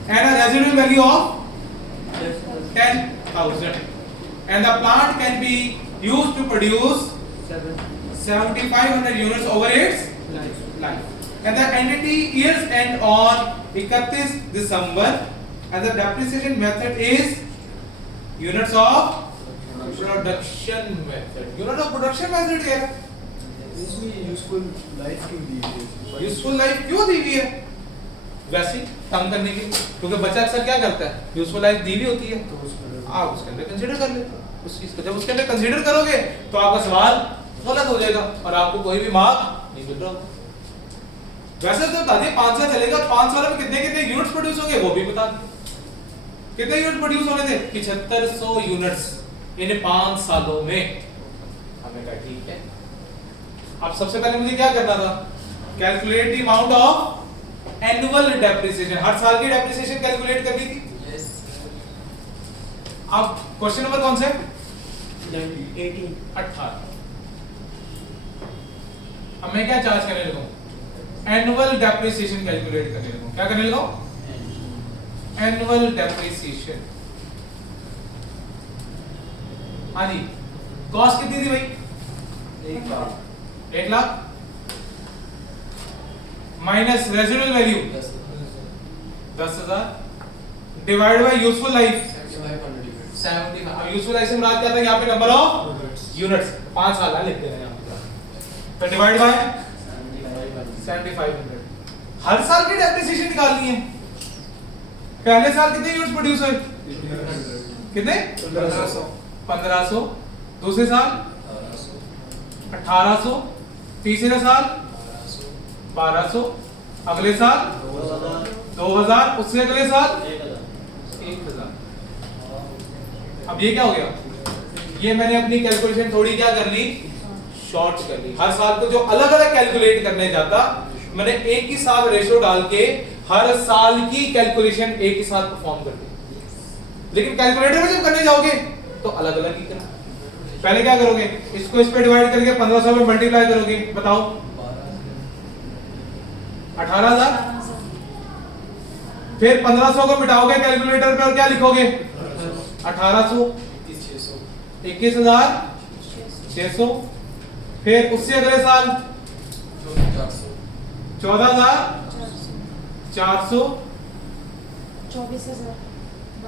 and a residual value of 10,000 and the plant can be used to produce 7500 units over its life and the entity years end on 31 December and the depreciation method is units of production method unit of production method क्या है इसमें यूजफुल लाइफ क्यों दी है यूजफुल लाइफ क्यों दी हुई है वैसे काम करने के लिए क्योंकि बच्चा अक्सर क्या करता है यूजफुल लाइफ दी हुई होती है तो उसमें आप उसके अंदर कंसीडर कर लेते हो उस चीज को जब उसके अंदर कंसीडर करोगे तो आपका सवाल गलत हो जाएगा और आपको कोई भी मार्क नहीं मिल रहा होगा वैसे तो बता दिए 5 साल चलेगा 5 सालों में कितने कितने यूनिट्स प्रोड्यूस होंगे वो भी बता दिए कितने यूनिट प्रोड्यूस होने थे 7500 यूनिट्स इन 5 सालों में हमने कहा ठीक है अब सबसे पहले मुझे क्या करना था calculate the amount of annual depreciation हर साल की डेप्रिसिएशन कैलकुलेट करनी थी यस अब क्वेश्चन नंबर कौन सा है 18 अब मैं क्या चार्ज करने लगा एनुअल डेप्रिसिएशन कैलकुलेट करने लगा क्या करने लगा एनुअल डेप्रिसिएशन हाँ जी कॉस्ट कितनी थी भाई 1 lakh minus residual value 10,000 divide by useful life 70 अब यूजफुल लाइफ से मुराद क्या था यहाँ पे नंबर ऑफ यूनिट्स 5 साल है लिख देना यहाँ पे तो डिवाइड बाय 7500 हर साल की डेप्रिसिएशन निकालनी है पहले साल कितने यूनिट्स प्रोड्यूस हुए कितने 1500 दूसरे साल 1800 तीसरे साल 1200 अगले साल 2000 उससे अगले साल 1000 अब ये क्या हो गया ये मैंने अपनी कैलकुलेशन थोड़ी क्या कर ली शॉर्ट कर ली हर साल को जो अलग अलग कैलकुलेट करने जाता मैंने एक ही साथ रेशियो डाल के हर साल की कैलकुलेशन एक ही साथ परफॉर्म कर दी लेकिन कैलकुलेटर में जब करने जाओगे तो अलग अलग ही करना पहले क्या करोगे इसको इस पे डिवाइड करके 1500 में मल्टीप्लाई करोगे बताओ 18,000 फिर 1500 को मिटाओगे कैलकुलेटर पे और क्या लिखोगे 1800 21,600 फिर उससे अगले साल 14,400 24,000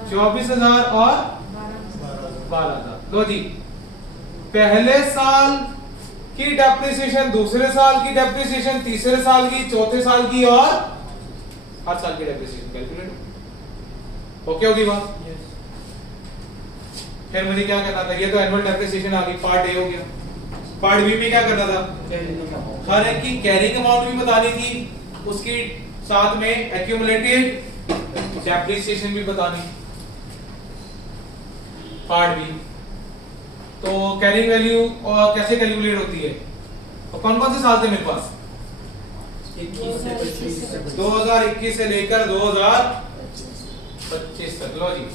24,000 और 12,000। लो जी, पहले साल की डेप्रिसिएशन, दूसरे साल की डेप्रिसिएशन, तीसरे साल की, चौथे साल की और हर साल की डेप्रिसिएशन कैलकुलेट ओके होगी बात। फिर मुझे क्या करना था, ये तो एनुअल डेप्रिसिएशन आ गई, पार्ट ए हो गया। पार्ट बी में क्या करना था, हर एक की कैरिंग अमाउंट भी बतानी थी, उसकी साथ में एक्यूमुलेटेड डेप्रिसिएशन भी बतानी। पार्ट बी तो कैरिंग वैल्यू और कैसे कैलकुलेट होती है, और कौन कौन से साल थे मेरे पास, 2021 से लेकर 2025 तक। लो जी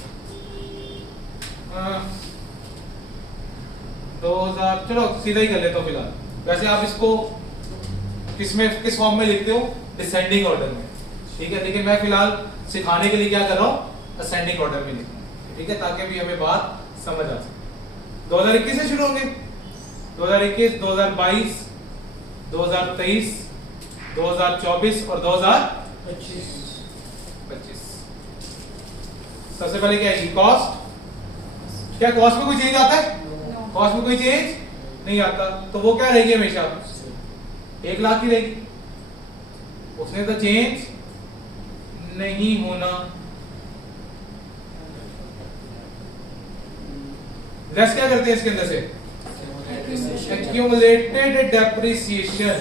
2000, चलो सीधा ही कर लेता हूँ फिलहाल। वैसे आप इसको किस फॉर्म में लिखते हो, डिसेंडिंग ऑर्डर में, ठीक है, लेकिन मैं फिलहाल सिखाने के लिए क्या कर रहा हूँ, असेंडिंग ऑर्डर में लिख रहा हूँ, ठीक है, ताकि भी हमें बात समझ आ सके। 2021 से शुरू होंगे, 2021, 2022, 2023, 2024 और 2025। सबसे पहले क्या आएगी, कॉस्ट। क्या कॉस्ट में कोई चेंज आता है, कॉस्ट में कोई चेंज नहीं आता, तो वो क्या रहेगी हमेशा 1 लाख की रहेगी, उसमें तो चेंज नहीं होना। लेस क्या करते हैं इसके अंदर से, एक्यूमुलेटेड डेप्रिसिएशन।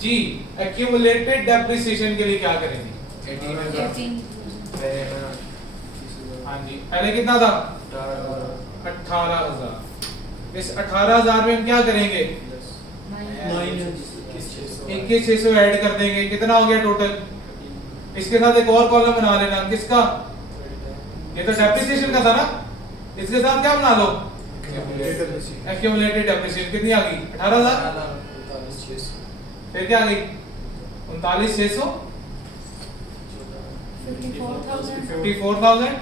जी एक्यूमुलेटेड डेप्रिसिएशन के लिए क्या करेंगे, 18,000 हाँ जी, पहले कितना था 18,000। इस 18,000 में हम क्या करेंगे, 21,600 ऐड कर देंगे, कितना हो गया टोटल। इसके साथ एक और कॉलम बना लेना, किसका, ये तो डेप्रिसिएशन का था ना, इसके साथ क्या बना लो, एक्यूमुलेटेड डेप्रिसिएशन। कितनी आ गई 18,000, फिर क्या आ गई 39,600, 54,000 54,000,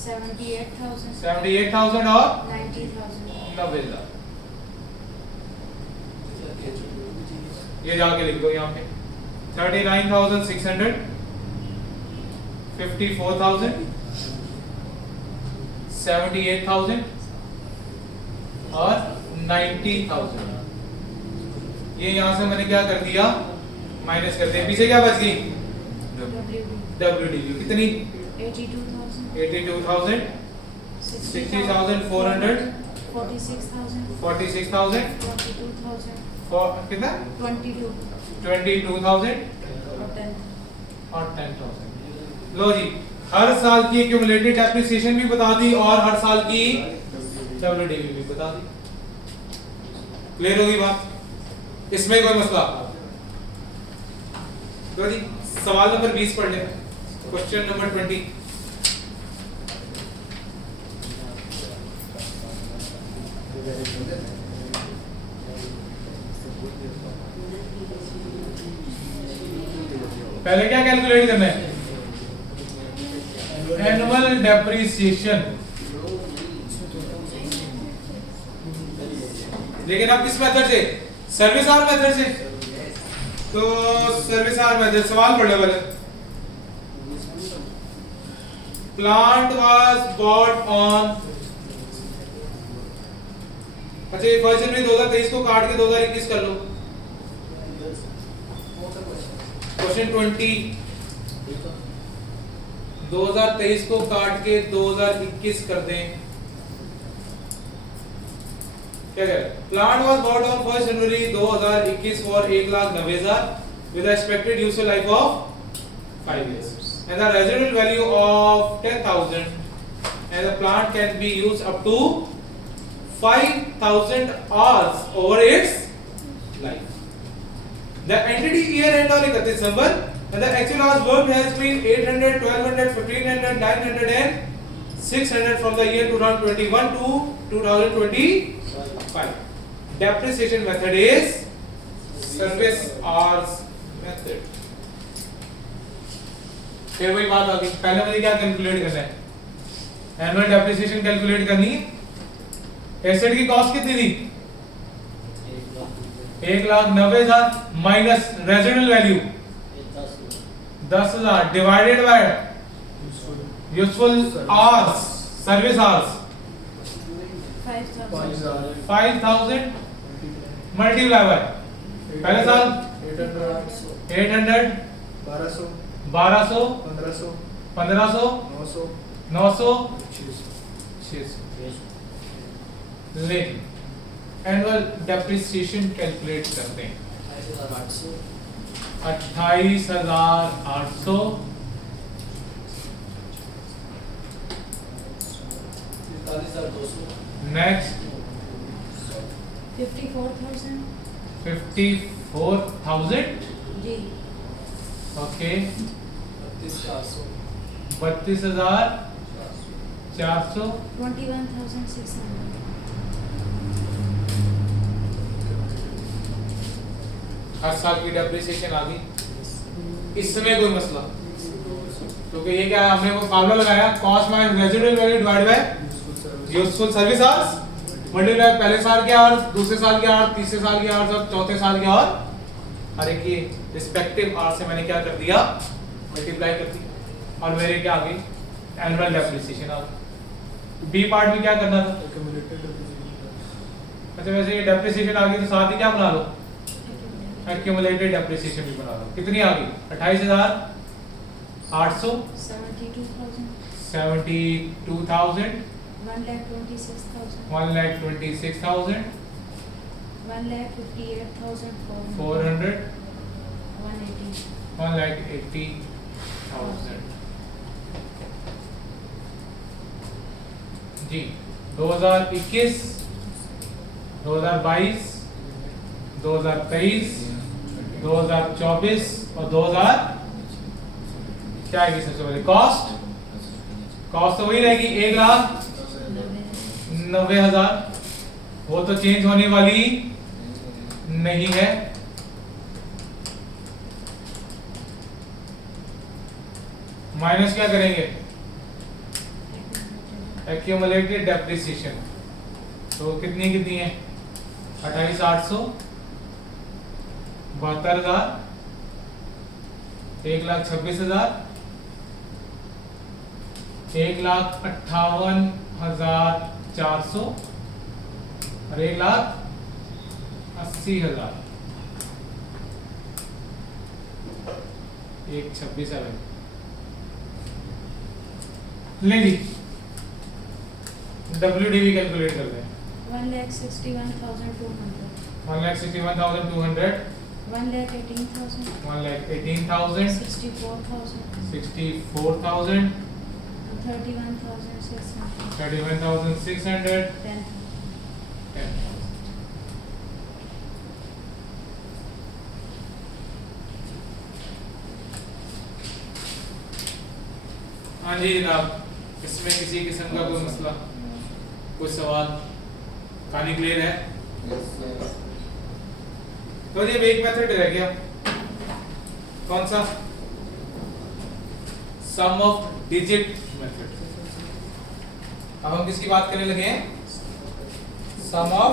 78,000 78,000 और 90,000 90,000। ये जाके लिख दो यहाँ पे 39,600, 54,000, 78,000 और 90,000। ये यहाँ से मैंने क्या कर दिया, माइनस कर दिया, पीछे क्या बच गई, WDV कितनी, 82,000 82,000, 60,400, 46,000 46,000 22,000 कितना, 22 22,000 और 10 और 10,000। लो जी, हर साल की एक्यूमुलेटेड डेप्रिसिएशन भी बता दी और हर साल की WDV भी बता दी। क्लियर होगी बात, इसमें कोई मसला। लो जी, सवाल नंबर 20 पढ़ लें, क्वेश्चन नंबर 20। पहले क्या कैलकुलेट करना है, एनुअल डेप्रिसिएशन। लेकिन आप किस मेथड से, सर्विस आवर मेथड से, तो सर्विस आवर मेथड सवाल पढ़ने वाले, प्लांट वाज बॉट ऑन, अच्छा 1 जनवरी 2023 को काट के 2021 कर लो। क्वेश्चन 20, 2023 को काट के 2021 कर दें, क्या कह रहे हैं, plant was bought on 1 January 2021 for 1,90,000 with expected useful life of 5 years and the residual value of 10,000 and the plant can be used up to 5,000 hours over its life. The entity year end on 31 December and the actual hours worked has been 800, 1,200, 1,500, 900 and 600 from the year 2021 to 2025. Depreciation method is service hours method. फिर वही बात आ गई, पहले मुझे क्या कैलकुलेट करना है, एनुअल डेप्रिसिएशन कैलकुलेट करनी है। एसेट की कॉस्ट कितनी थी, 1,90,000 minus residual value 10,000 divided bye useful hours, service hours 5,000 5,000 multiply by पहले साल 800 1200 1200 1500 1500 900 900 600 ले एनुअल डेप्रिसिएशन कैलकुलेट करते हैं 28,800 नेक्स्ट 54,000 54,000 जी ओके 32,400 32,400 21,600 हर साल की डेप्रिसिएशन आ गई। इसमें कोई मसला क्योंकि ये क्या है, हमने वो फार्मूला लगाया cost minus residual value divide by useful service hours multiply पहले साल के आवर्स, दूसरे साल के आवर्स, तीसरे साल के आवर्स और चौथे साल के आवर्स, हर एक की रिस्पेक्टिव आवर्स से मैंने क्या कर दिया मल्टीप्लाई कर दी और मेरे क्या आ गई एनुअल डेप्रिसिएशन आ गई। बी पार्ट में क्या करना था? accumulated depreciation। अच्छा वैसे ये डेप्रिसिएशन आ गई तो साथ ही क्या बना लो एक्यूमुलेटेड डेप्रिसिएशन भी बना लो। कितनी आ गई? 28,800 72,000 72,000 1,26,000 1,26,000 1,58,400 180 1,80,000 जी 2021 2022 2023 2024 और 2000 क्या आएगी सबसे पहले कॉस्ट तो वही रहेगी 1,90,000 वो तो चेंज होने वाली नहीं है। माइनस क्या करेंगे एक्यूमुलेटेड डेप्रिसिएशन तो कितनी है 28,800 72,000 1,26,000 1,58,400 और 1,80,000 1,26 है ले जी WDV कैलकुलेट कर लें 1,61,200 1,61,200 1,18,000 1,18,000 64,000 64,000 31,600 31,600 10,000 हाँ जी जनाब, इसमें किसी किस्म का कोई मसला कोई सवाल कहानी क्लियर है? तो ये एक मेथड रह गया कौन सा सम ऑफ डिजिट मेथड। अब हम किसकी बात करने लगे हैं? सम ऑफ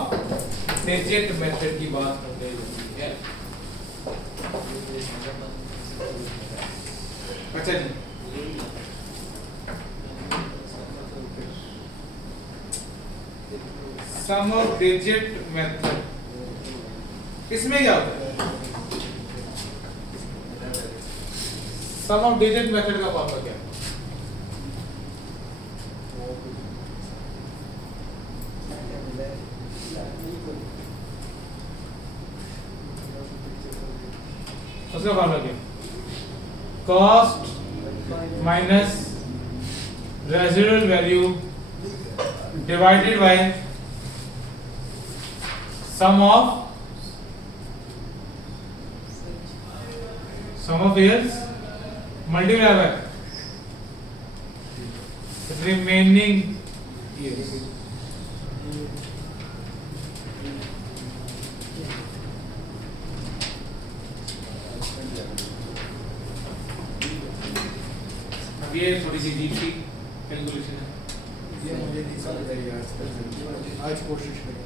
डिजिट मेथड की बात करने लगे हैं। अच्छा जी सम ऑफ डिजिट मेथड इसमें क्या होता है? सम ऑफ डिजिट मेथड का फॉर्मूला क्या है? उसका फॉर्मूला क्या? Cost minus residual value divided by sum of years multiply by remaining years। अब ये थोड़ी सी डीप सी कैलकुलेशन है, ये मुझे नहीं समझ आई आज कोशिश करेंगे।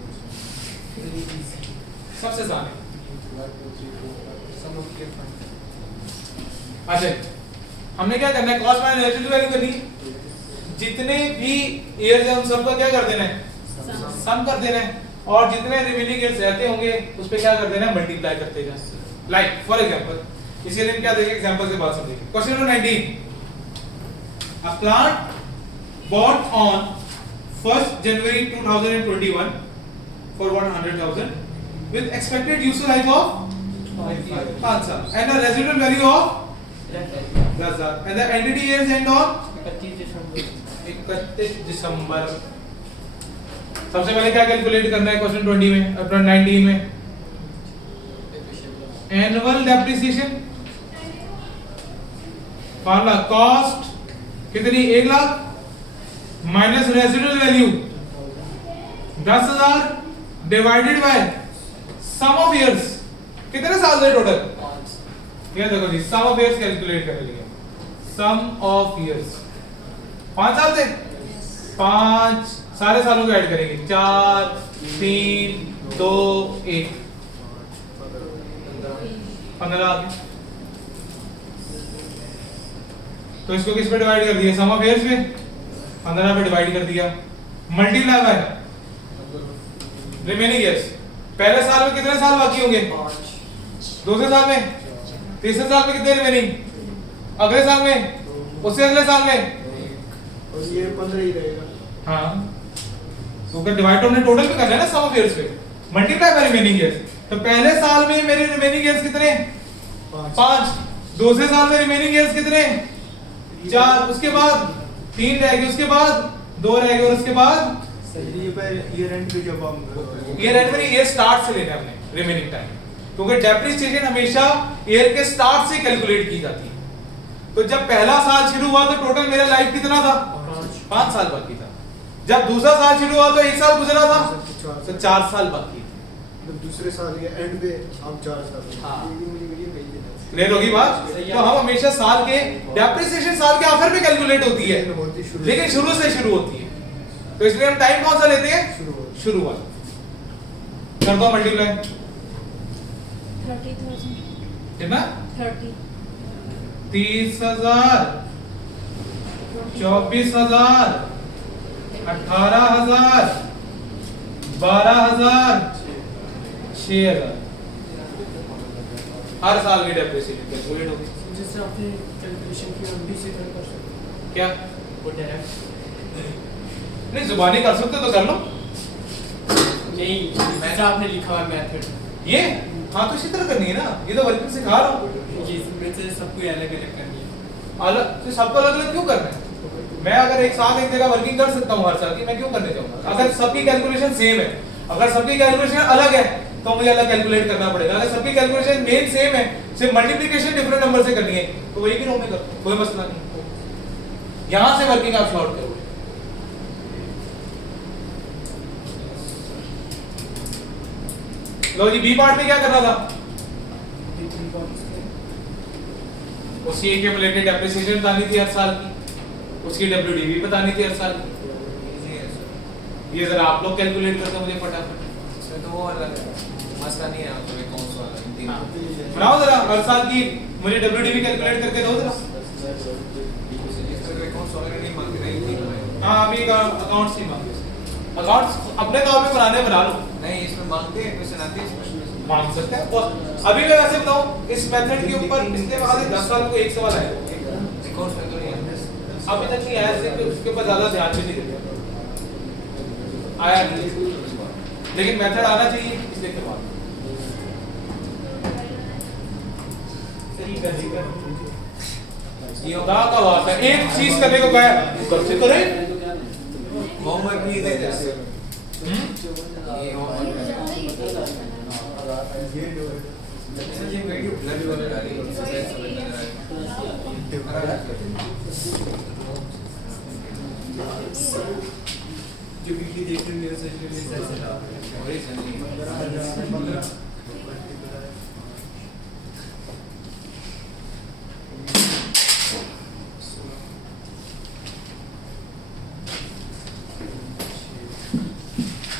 सबसे आसान है। अच्छा हमने क्या करना है, कॉस्ट माइनस रेजिडुअल वैल्यू करनी है, जितने भी ईयर्स हैं उन सबका क्या कर देना है, सम कर देना है, और जितने रिमेनिंग ईयर्स रहते होंगे उस पे क्या कर देना है, मल्टीप्लाई करते जाना। लाइक फॉर एग्जांपल, इसके लिए हम क्या देखेंगे, एग्जांपल से बात समझेंगे। Question number 19, a plant bought on 1st January 2021 for 100,000 with expected useful life of 5 साल and a residual value of 10,000 and the entity years end on 31 दिसंबर। सबसे पहले क्या कैलकुलेट करना है क्वेश्चन 20 में, 19 में, एनुअल डेप्रिसिएशन फॉर्मूला, कॉस्ट कितनी, 1 lakh minus residual value 10,000 divided by sum of years, कितने साल से टोटल, ये देखो जी सम ऑफ इयर्स कैलकुलेट करने लगे, सम ऑफ इयर्स 5 साल से, 5 सारे सालों को ऐड करेंगे, 4 3 2 1 15। तो इसको किस पे डिवाइड कर दिया, सम ऑफ इयर्स पे, 15 पे डिवाइड कर दिया, मल्टीप्लाई बाय रिमेनिंग इयर्स। पहले साल में कितने साल बाकी होंगे, 5, दूसरे साल में, तीसरे साल में कितने रिमेनिंग, अगले साल में, उससे अगले साल में, और ये 15 ही रहेगा। हाँ तो अगर डिवाइड हमने टोटल पे करना है ना, सम ऑफ इयर्स पे मल्टीप्लाई बाय रिमेनिंग इयर्स। तो पहले साल में मेरे रिमेनिंग इयर्स कितने, 5, दूसरे साल में रिमेनिंग इयर्स कितने, 4, उसके बाद 3 रह गए, उसके बाद 2 रह गए, और उसके बाद ईयर एंड पे जब हम ईयर एंड में ईयर स्टार्ट से लेना है हमने रिमेनिंग टाइम, क्योंकि डेप्रिसिएशन हमेशा ईयर के स्टार्ट से कैलकुलेट की जाती है। तो जब पहला साल शुरू हुआ तो टोटल मेरा लाइफ कितना था, 5 साल बाकी था। जब दूसरा साल शुरू हुआ तो 1 साल गुजरा था, तो 4 साल बाकी थे। जब दूसरे साल के एंड पे हम 4 साल, हाँ। ये मुझे देना। क्लियर होगी बात। तो हम हमेशा साल के डेप्रिसिएशन साल के आखिर में कैलकुलेट होती है, लेकिन शुरू से शुरू होती है। तो इसलिए हम टाइम कौन सा लेते हैं, शुरू वाला। कर दो मल्टीप्लाई, 30,000 कितना, 30 30,000 24,000 18,000 12,000 6,000 हर साल की डेप्रिसिएशन कैलकुलेट होगी। जिससे आपने कैलकुलेशन की हम भी से कर सकते हैं, क्या वो डायरेक्ट नहीं, जुबानी कर सकते तो कर लो। नहीं, वैसा आपने लिखा हुआ मेथड, ये हाँ तो इसी तरह करनी है ना, ये तो वर्किंग सिखा रहा हूँ। ये इसमें से सबको अलग अलग करनी है। अलग तो सबको अलग अलग क्यों करना है, मैं अगर एक साथ एक जगह वर्किंग कर सकता हूँ हर साल की, मैं क्यों करने जाऊंगा। अगर सबकी कैलकुलेशन सेम है, अगर सबकी कैलकुलेशन अलग है तो मुझे अलग कैलकुलेट करना पड़ेगा। अगर सबकी कैलकुलेशन मेन सेम है, सिर्फ मल्टीप्लिकेशन डिफरेंट नंबर से करनी है, तो वही भी रो में करो, कोई मसला नहीं। यहां से वर्किंग आप शॉर्ट करोगे। लो जी, बी पार्ट में क्या करना था, उसकी एक्यूमुलेटेड डेप्रिसिएशन बतानी थी हर साल की, उसकी डब्ल्यूडीवी बतानी थी हर साल की। ये जरा आप लोग कैलकुलेट करते मुझे फटाफट। इसमें तो वो अलग है, मसला नहीं है आपको कौन सा वाला, इन तीनों। बनाओ जरा हर साल की, मुझे डब्ल्यूडीवी कैलकुलेट करके दो जरा। इसमें कौन सा वाला नहीं मांग रही थी। हाँ अभी का अकाउंट्स ही मांगे, अकाउंट्स अपने तौर पे बनाने बना लो, नहीं इसमें मांगते हैं, क्वेश्चन आती है इसमें। मांग सकते हैं। और अभी मैं वैसे बताऊं, इस मेथड के ऊपर पिछले वहां से 10 साल को एक सवाल आया, अकाउंट्स में तो नहीं है। अभी तक नहीं आया, इसलिए उसके ऊपर ज्यादा ध्यान भी नहीं देते, आया नहीं, लेकिन मेथड आना चाहिए इसलिए के बाद। ये होगा का बात है, एक चीज करने को कहा कब से करे, होमवर्क भी दे जैसे ये होमवर्क ये वीडियो ब्लर वाला डाली एक्सरसाइज समझने आ रहा है। जो वीडियो देख रहे हैं मेरे से और ये